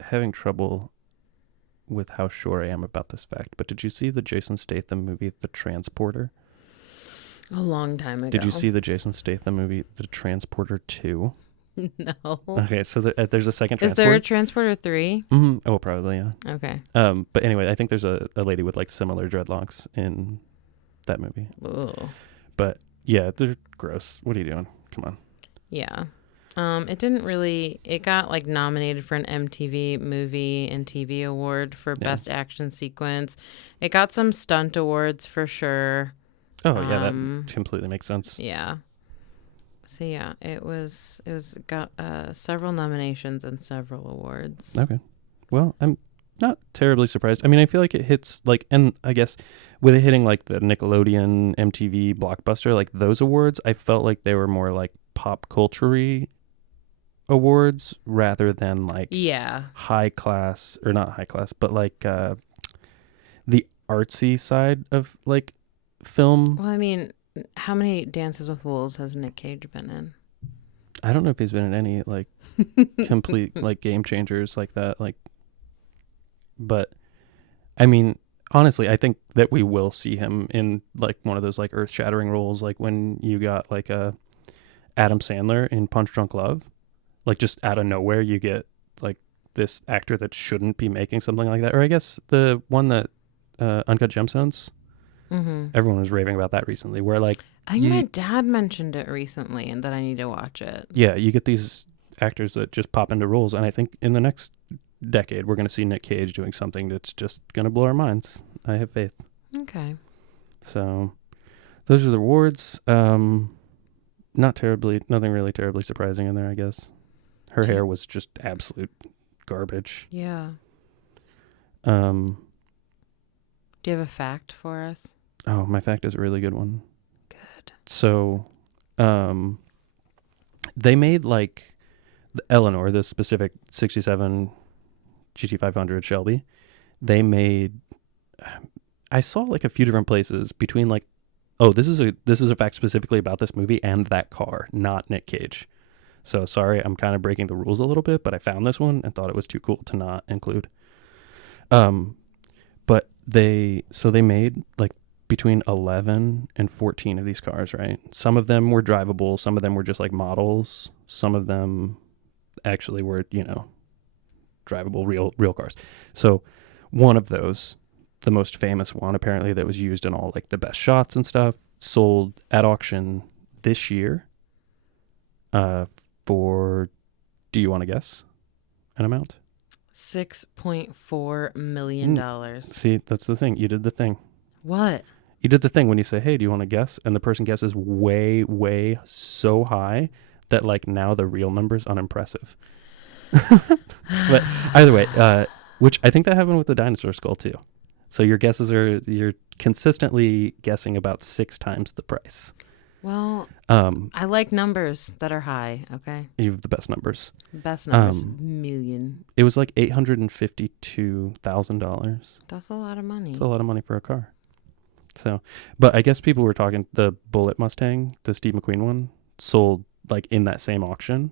having trouble with how sure I am about this fact, but did you see the Jason Statham movie, The Transporter? A long time ago. Did you see the Jason Statham movie, The Transporter 2? No. Okay, so there's a second Is there a transport. Transporter 3? Oh, probably, yeah. Okay. But anyway, I think there's a lady with like similar dreadlocks in that movie. Ooh. But yeah, they're gross. What are you doing? Come on. Yeah. It didn't really. It got like nominated for an MTV Movie and TV Award for Yeah. Best Action Sequence. It got some stunt awards for sure. Oh yeah, Um, that completely makes sense. Yeah. So yeah, it got several nominations and several awards. Okay. Well, I'm not terribly surprised. I mean, I feel like it hits like, and I guess with it hitting like the Nickelodeon, MTV, Blockbuster, like those awards, I felt like they were more like pop culture awards rather than like Yeah. high class, or not high class, but like the artsy side of like film. Well, I mean, how many Dances with Wolves has Nick Cage been in? I don't know if he's been in any like complete like game changers like that, like, but I mean, honestly, I think that we will see him in like one of those like earth shattering roles, like when you got like a Adam Sandler in Punch Drunk Love, like just out of nowhere you get like this actor that shouldn't be making something like that. Or I guess the one that Uncut Gemstones, Mm-hmm. everyone was raving about that recently, where like I think my dad mentioned it recently and that I need to watch it. yeah, you get these actors that just pop into roles, and I think in the next decade we're going to see Nick Cage doing something that's just going to blow our minds. I have faith. Okay. So those are the awards. Nothing really terribly surprising in there, I guess. Her hair was just absolute garbage. Yeah. Um Do you have a fact for us? oh, my fact is a really good one. Good. So they made like the Eleanor, the specific 67 GT500 Shelby. They made, I saw like a few different places between like, oh, this is a fact specifically about this movie and that car, not Nick Cage. So sorry, I'm kind of breaking the rules a little bit, but I found this one and thought it was too cool to not include. But they made like between 11 and 14 of these cars, right? Some of them were drivable, some of them were just like models, some of them actually were, drivable real cars. So one of those, the most famous one apparently that was used in all like the best shots and stuff, sold at auction this year for, do you want to guess an amount? $6.4 million. See, that's the thing. You did the thing. What? You did the thing when you say, hey, do you want to guess? And the person guesses way, way so high that like now the real number's unimpressive. But either way, which I think that happened with the dinosaur skull too. So your guesses you're consistently guessing about 6 times the price. Well, I like numbers that are high, okay? You have the best numbers. Best numbers, million. It was like $852,000. That's a lot of money. It's a lot of money for a car. So, but I guess people were talking, the Bullet Mustang, the Steve McQueen one, sold like in that same auction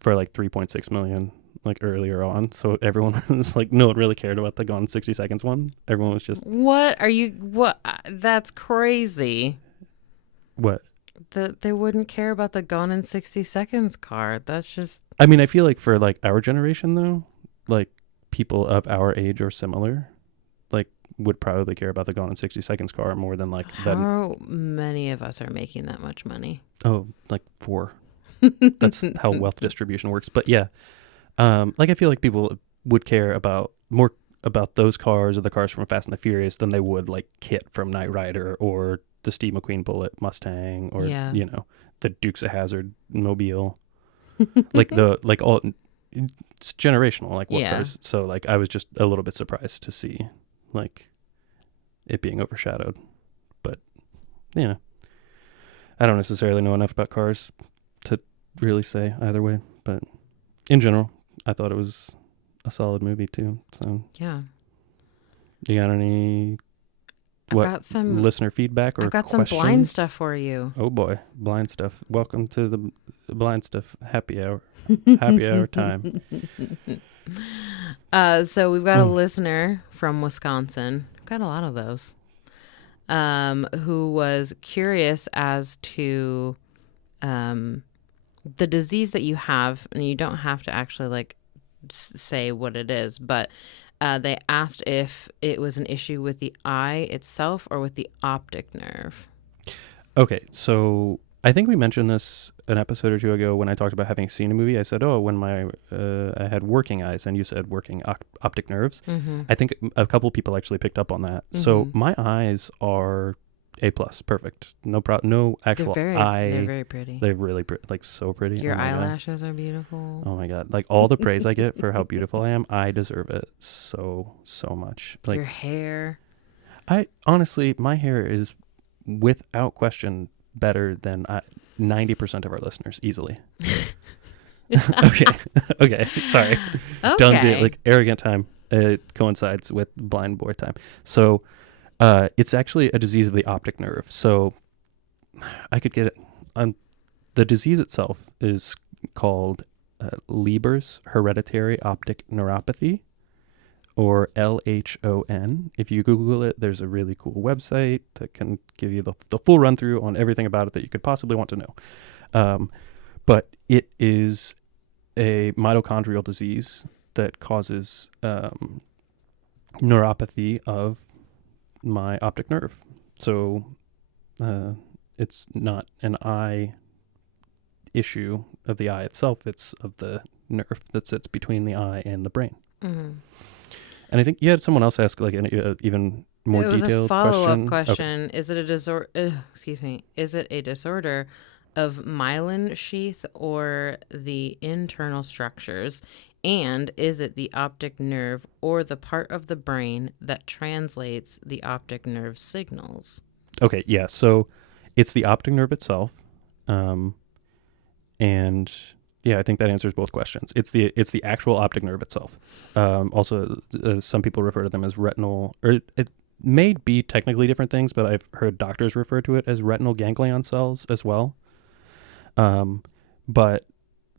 for like 3.6 million like earlier on. So everyone was like, no one really cared about the Gone in 60 Seconds one. Everyone was just, what? That's crazy. what? They wouldn't care about the Gone in 60 Seconds car. That's just... I mean, I feel like for like our generation though, like people of our age or similar, like would probably care about the Gone in 60 Seconds car more than like that. How many of us are making that much money? Oh, like 4. That's how wealth distribution works. But yeah, like I feel like people would care about more about those cars or the cars from Fast and the Furious than they would like Kit from Knight Rider or the Steve McQueen Bullet Mustang or Yeah. you know the Dukes of Hazzard Mobile, like all it's generational like what Yeah. cars. So like I was just a little bit surprised to see like it being overshadowed, but you know I don't necessarily know enough about cars to really say either way, but in general I thought it was a solid movie too. So Yeah. you got any I what got some listener feedback or I got questions? some blind stuff for you. Oh boy, blind stuff. Welcome to the blind stuff happy hour. Happy hour time. So we've got a listener from Wisconsin. Got a lot of those. Who was curious as to the disease that you have, and you don't have to actually like say what it is, but they asked if it was an issue with the eye itself or with the optic nerve. Okay, so I think we mentioned this an episode or two ago when I talked about having seen a movie. I said, "Oh, when I had working eyes," and you said working optic nerves. Mm-hmm. I think a couple people actually picked up on that. So my eyes are A+, perfect. No problem. No actual They're eye. very pretty. They're really like so pretty. Your Oh my God. eyelashes are beautiful. Oh my God. Like all the praise I get for how beautiful I am, I deserve it so much. Like your hair. I honestly, my hair is without question better than 90% of our listeners easily. Okay. Okay. Sorry. Okay. Done being like arrogant time. It coincides with blind boy time. So it's actually a disease of the optic nerve. So I could get it. The disease itself is called Leber's hereditary optic neuropathy, or LHON. If you Google it, there's a really cool website that can give you the full run through on everything about it that you could possibly want to know. But it is a mitochondrial disease that causes neuropathy of my optic nerve. So it's not an eye issue of the eye itself, it's of the nerve that sits between the eye and the brain. Mm-hmm. And I think you had someone else ask like an even more detailed It was a follow-up question. question. Is it a disorder? Excuse me. Is it a disorder of myelin sheath or the internal structures? And is it the optic nerve or the part of the brain that translates the optic nerve signals? Okay, yeah. So it's the optic nerve itself, and yeah, I think that answers both questions. It's the actual optic nerve itself. Also, some people refer to them as retinal, or it may be technically different things, but I've heard doctors refer to it as retinal ganglion cells as well. But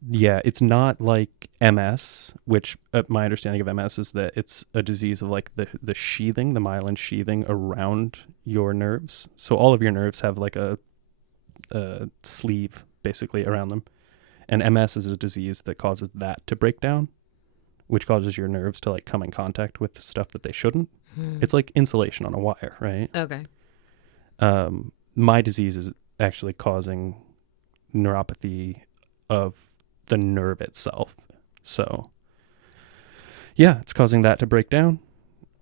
yeah, it's not like MS, which my understanding of MS is that it's a disease of like the sheathing, the myelin sheathing around your nerves. So all of your nerves have like a sleeve basically around them. And MS is a disease that causes that to break down, which causes your nerves to like come in contact with stuff that they shouldn't. It's like insulation on a wire, right? Okay. My disease is actually causing neuropathy of the nerve itself. So yeah, it's causing that to break down.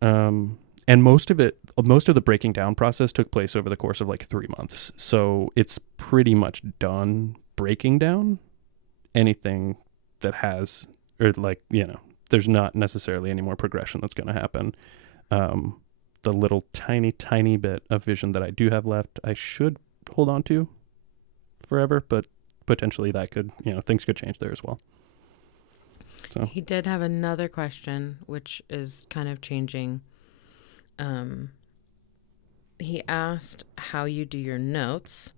And most of the breaking down process took place over the course of like 3 months. So it's pretty much done breaking down anything that has, or like, you know, there's not necessarily any more progression that's going to happen. The little tiny bit of vision that I do have left, I should hold on to forever, but potentially that could, you know, things could change there as well. So He did have another question, which is kind of changing. He asked how you do your notes.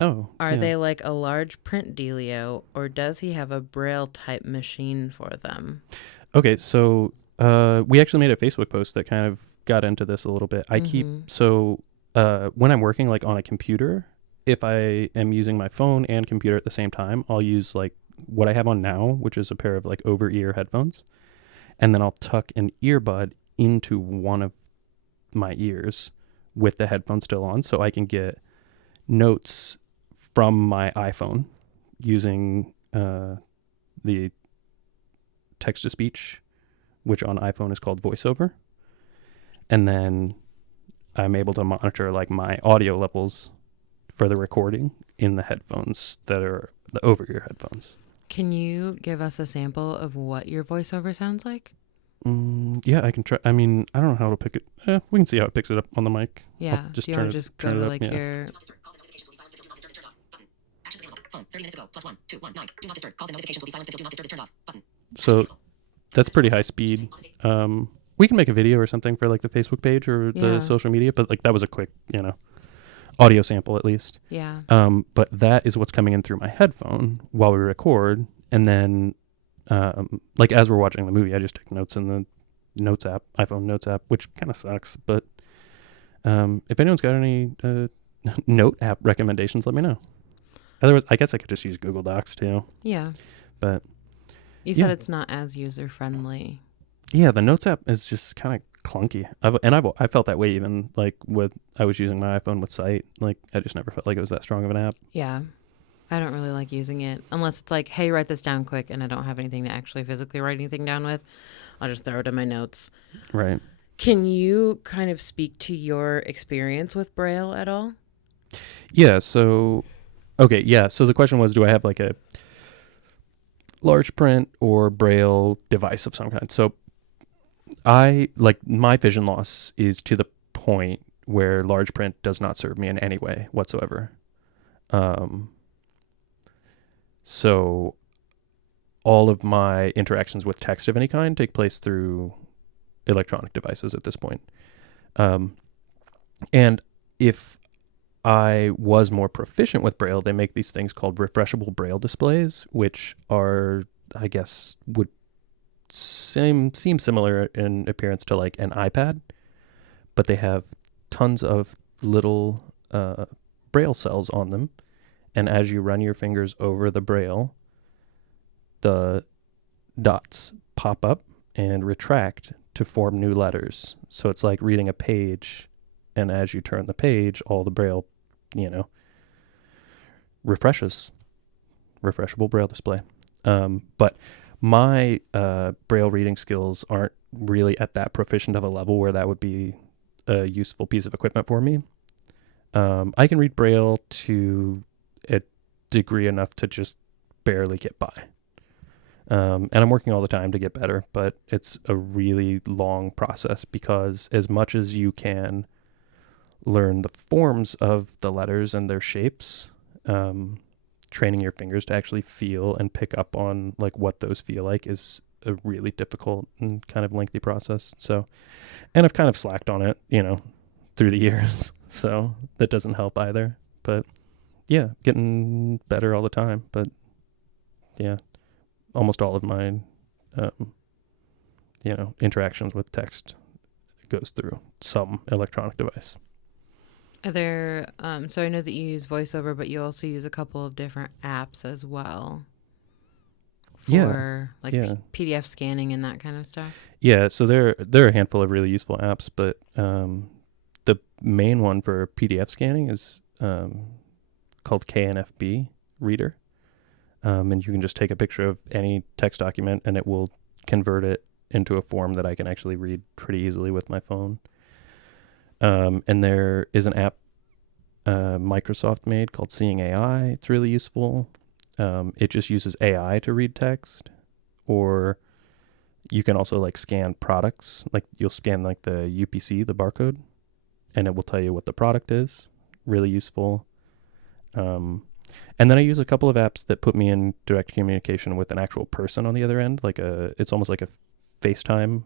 Oh, Are yeah. they like a large print dealio, or does he have a braille type machine for them? Okay, so we actually made a Facebook post that kind of got into this a little bit. I keep, so when I'm working like on a computer, if I am using my phone and computer at the same time, I'll use like what I have on now, which is a pair of like over-ear headphones, and then I'll tuck an earbud into one of my ears with the headphones still on, so I can get notes from my iPhone using the text to speech, which on iPhone is called VoiceOver. And then I'm able to monitor like my audio levels for the recording in the headphones that are the over-ear headphones. Can you give us a sample of what your voiceover sounds like? Yeah, I can try. I mean, I don't know how to pick it. We can see how it picks it up on the mic. Yeah. I'll just Do you turn want it, to just turn go it to up. like Yeah. your... So that's pretty high speed. We can make a video or something for like the Facebook page or the Yeah. social media, but like that was a quick, audio sample at least. Yeah. But that is what's coming in through my headphone while we record. And then, like as we're watching the movie, I just take notes in the Notes app, iPhone Notes app, which kind of sucks. But if anyone's got any note app recommendations, let me know. Otherwise, I guess I could just use Google Docs too. Yeah. But You said it's not as user friendly. yeah, the Notes app is just kind of clunky. I felt that way even like I was using my iPhone with Sight. Like I just never felt like it was that strong of an app. Yeah. I don't really like using it unless it's like, hey, write this down quick, and I don't have anything to actually physically write anything down with. I'll just throw it in my notes. Right. Can you kind of speak to your experience with Braille at all? Yeah. So, okay. Yeah. So the question was, do I have like a large print or Braille device of some kind? So I like my vision loss is to the point where large print does not serve me in any way whatsoever. So all of my interactions with text of any kind take place through electronic devices at this point. And if I was more proficient with Braille, they make these things called refreshable Braille displays, which are, I guess, would seem similar in appearance to like an iPad, but they have tons of little Braille cells on them. And as you run your fingers over the Braille, the dots pop up and retract to form new letters. So it's like reading a page, and as you turn the page, all the Braille, refreshes. Refreshable Braille display. But my Braille reading skills aren't really at that proficient of a level where that would be a useful piece of equipment for me. I can read Braille to a degree enough to just barely get by. And I'm working all the time to get better, but it's a really long process because as much as you can learn the forms of the letters and their shapes, training your fingers to actually feel and pick up on like what those feel like is a really difficult and kind of lengthy process. So, and I've kind of slacked on it, through the years. So that doesn't help either. But yeah, getting better all the time. But yeah, almost all of my, interactions with text goes through some electronic device. Are there, so I know that you use VoiceOver, but you also use a couple of different apps as well for PDF scanning and that kind of stuff. Yeah, so there are a handful of really useful apps, but the main one for PDF scanning is called KNFB Reader. And you can just take a picture of any text document and it will convert it into a form that I can actually read pretty easily with my phone. And there is an app Microsoft made called Seeing AI. It's really useful. It just uses AI to read text, or you can also like scan products. Like you'll scan like the UPC, the barcode, and it will tell you what the product is. Really useful. And then I use a couple of apps that put me in direct communication with an actual person on the other end. It's almost like a FaceTime,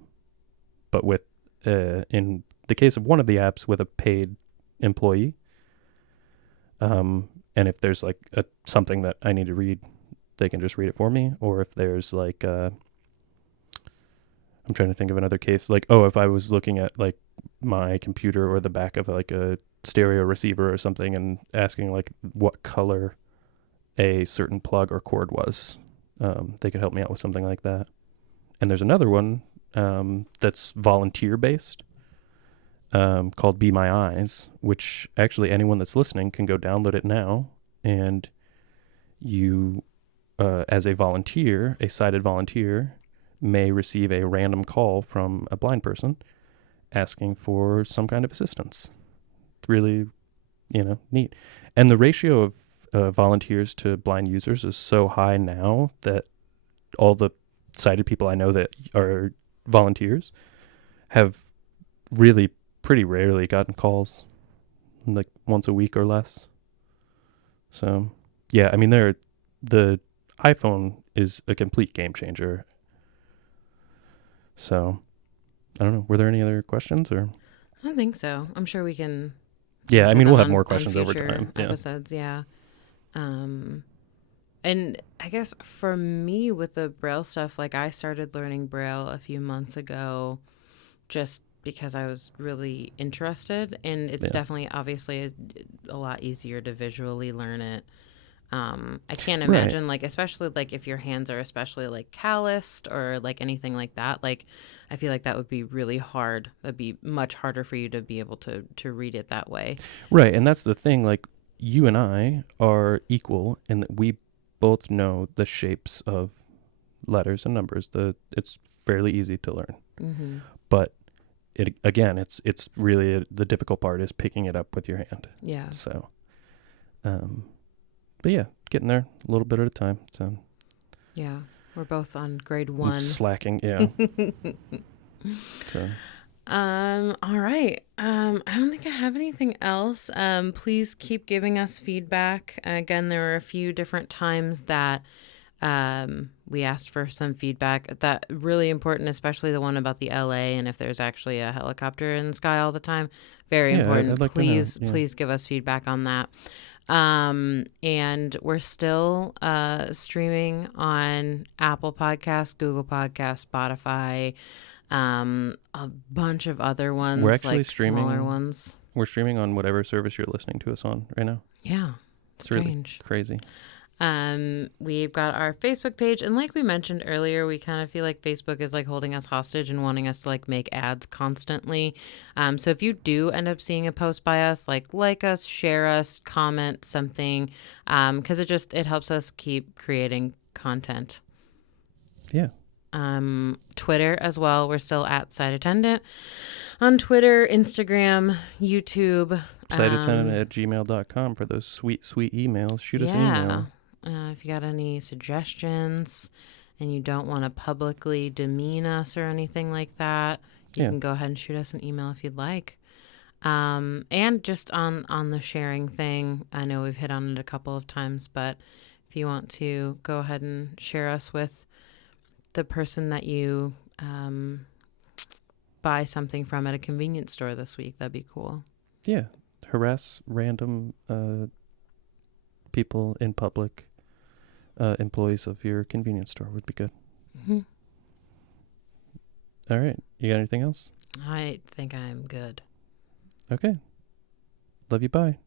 but with in the case of one of the apps with a paid employee. And if there's like something that I need to read, they can just read it for me. Or if there's like, I'm trying to think of another case. Like, if I was looking at like my computer or the back of like a stereo receiver or something and asking like what color a certain plug or cord was, they could help me out with something like that. And there's another one that's volunteer based. called Be My Eyes, which actually anyone that's listening can go download it now, and you, as a volunteer, a sighted volunteer, may receive a random call from a blind person asking for some kind of assistance. It's really, neat. And the ratio of volunteers to blind users is so high now that all the sighted people I know that are volunteers have really pretty rarely gotten calls, like once a week or less. So, yeah, I mean, the iPhone is a complete game changer. So, I don't know. Were there any other questions or? I don't think so. I'm sure we can Yeah, I answer mean, we'll them have more on questions over future time. Yeah. episodes. Yeah. And I guess for me with the Braille stuff, like I started learning Braille a few months ago just because I was really interested. And it's Yeah. definitely, obviously, a lot easier to visually learn it. I can't Right. imagine, like, especially like if your hands are especially like calloused or like anything like that. Like, I feel like that would be really hard. That'd be much harder for you to be able to read it that way. Right. And that's the thing. Like, you and I are equal in that we both know the shapes of letters and numbers. It's fairly easy to learn. Mm-hmm. But it's really the difficult part is picking it up with your hand. Yeah. So, but yeah, getting there a little bit at a time. So Yeah. We're both on grade I'm 1. slacking. Yeah. So All right. I don't think I have anything else. Please keep giving us feedback. Again, there were a few different times that we asked for some feedback. That really important, especially the one about the LA and if there's actually a helicopter in the sky all the time. Very yeah, important. I'd like to know. Please, Yeah. please give us feedback on that. And we're still streaming on Apple Podcasts, Google Podcasts, Spotify, a bunch of other We're ones, actually like smaller streaming. ones. We're streaming on whatever service you're listening to us on right now. Yeah, It's really strange. crazy. We've got our Facebook page, and like we mentioned earlier, we kind of feel like Facebook is like holding us hostage and wanting us to like make ads constantly. So if you do end up seeing a post by us, like us, share us, comment something, because it helps us keep creating content. Yeah. Twitter as well. We're still at Site Attendant on Twitter, Instagram, YouTube. Siteattendant@gmail.com for those sweet, sweet emails. Shoot us an email. If you got any suggestions and you don't want to publicly demean us or anything like that, you can go ahead and shoot us an email if you'd like. And just on the sharing thing, I know we've hit on it a couple of times, but if you want to go ahead and share us with the person that you buy something from at a convenience store this week, that'd be cool. Yeah. Harass random people in public, employees of your convenience store would be good. Mm-hmm. All right. You got anything else? I think I'm good. Okay. Love you. Bye.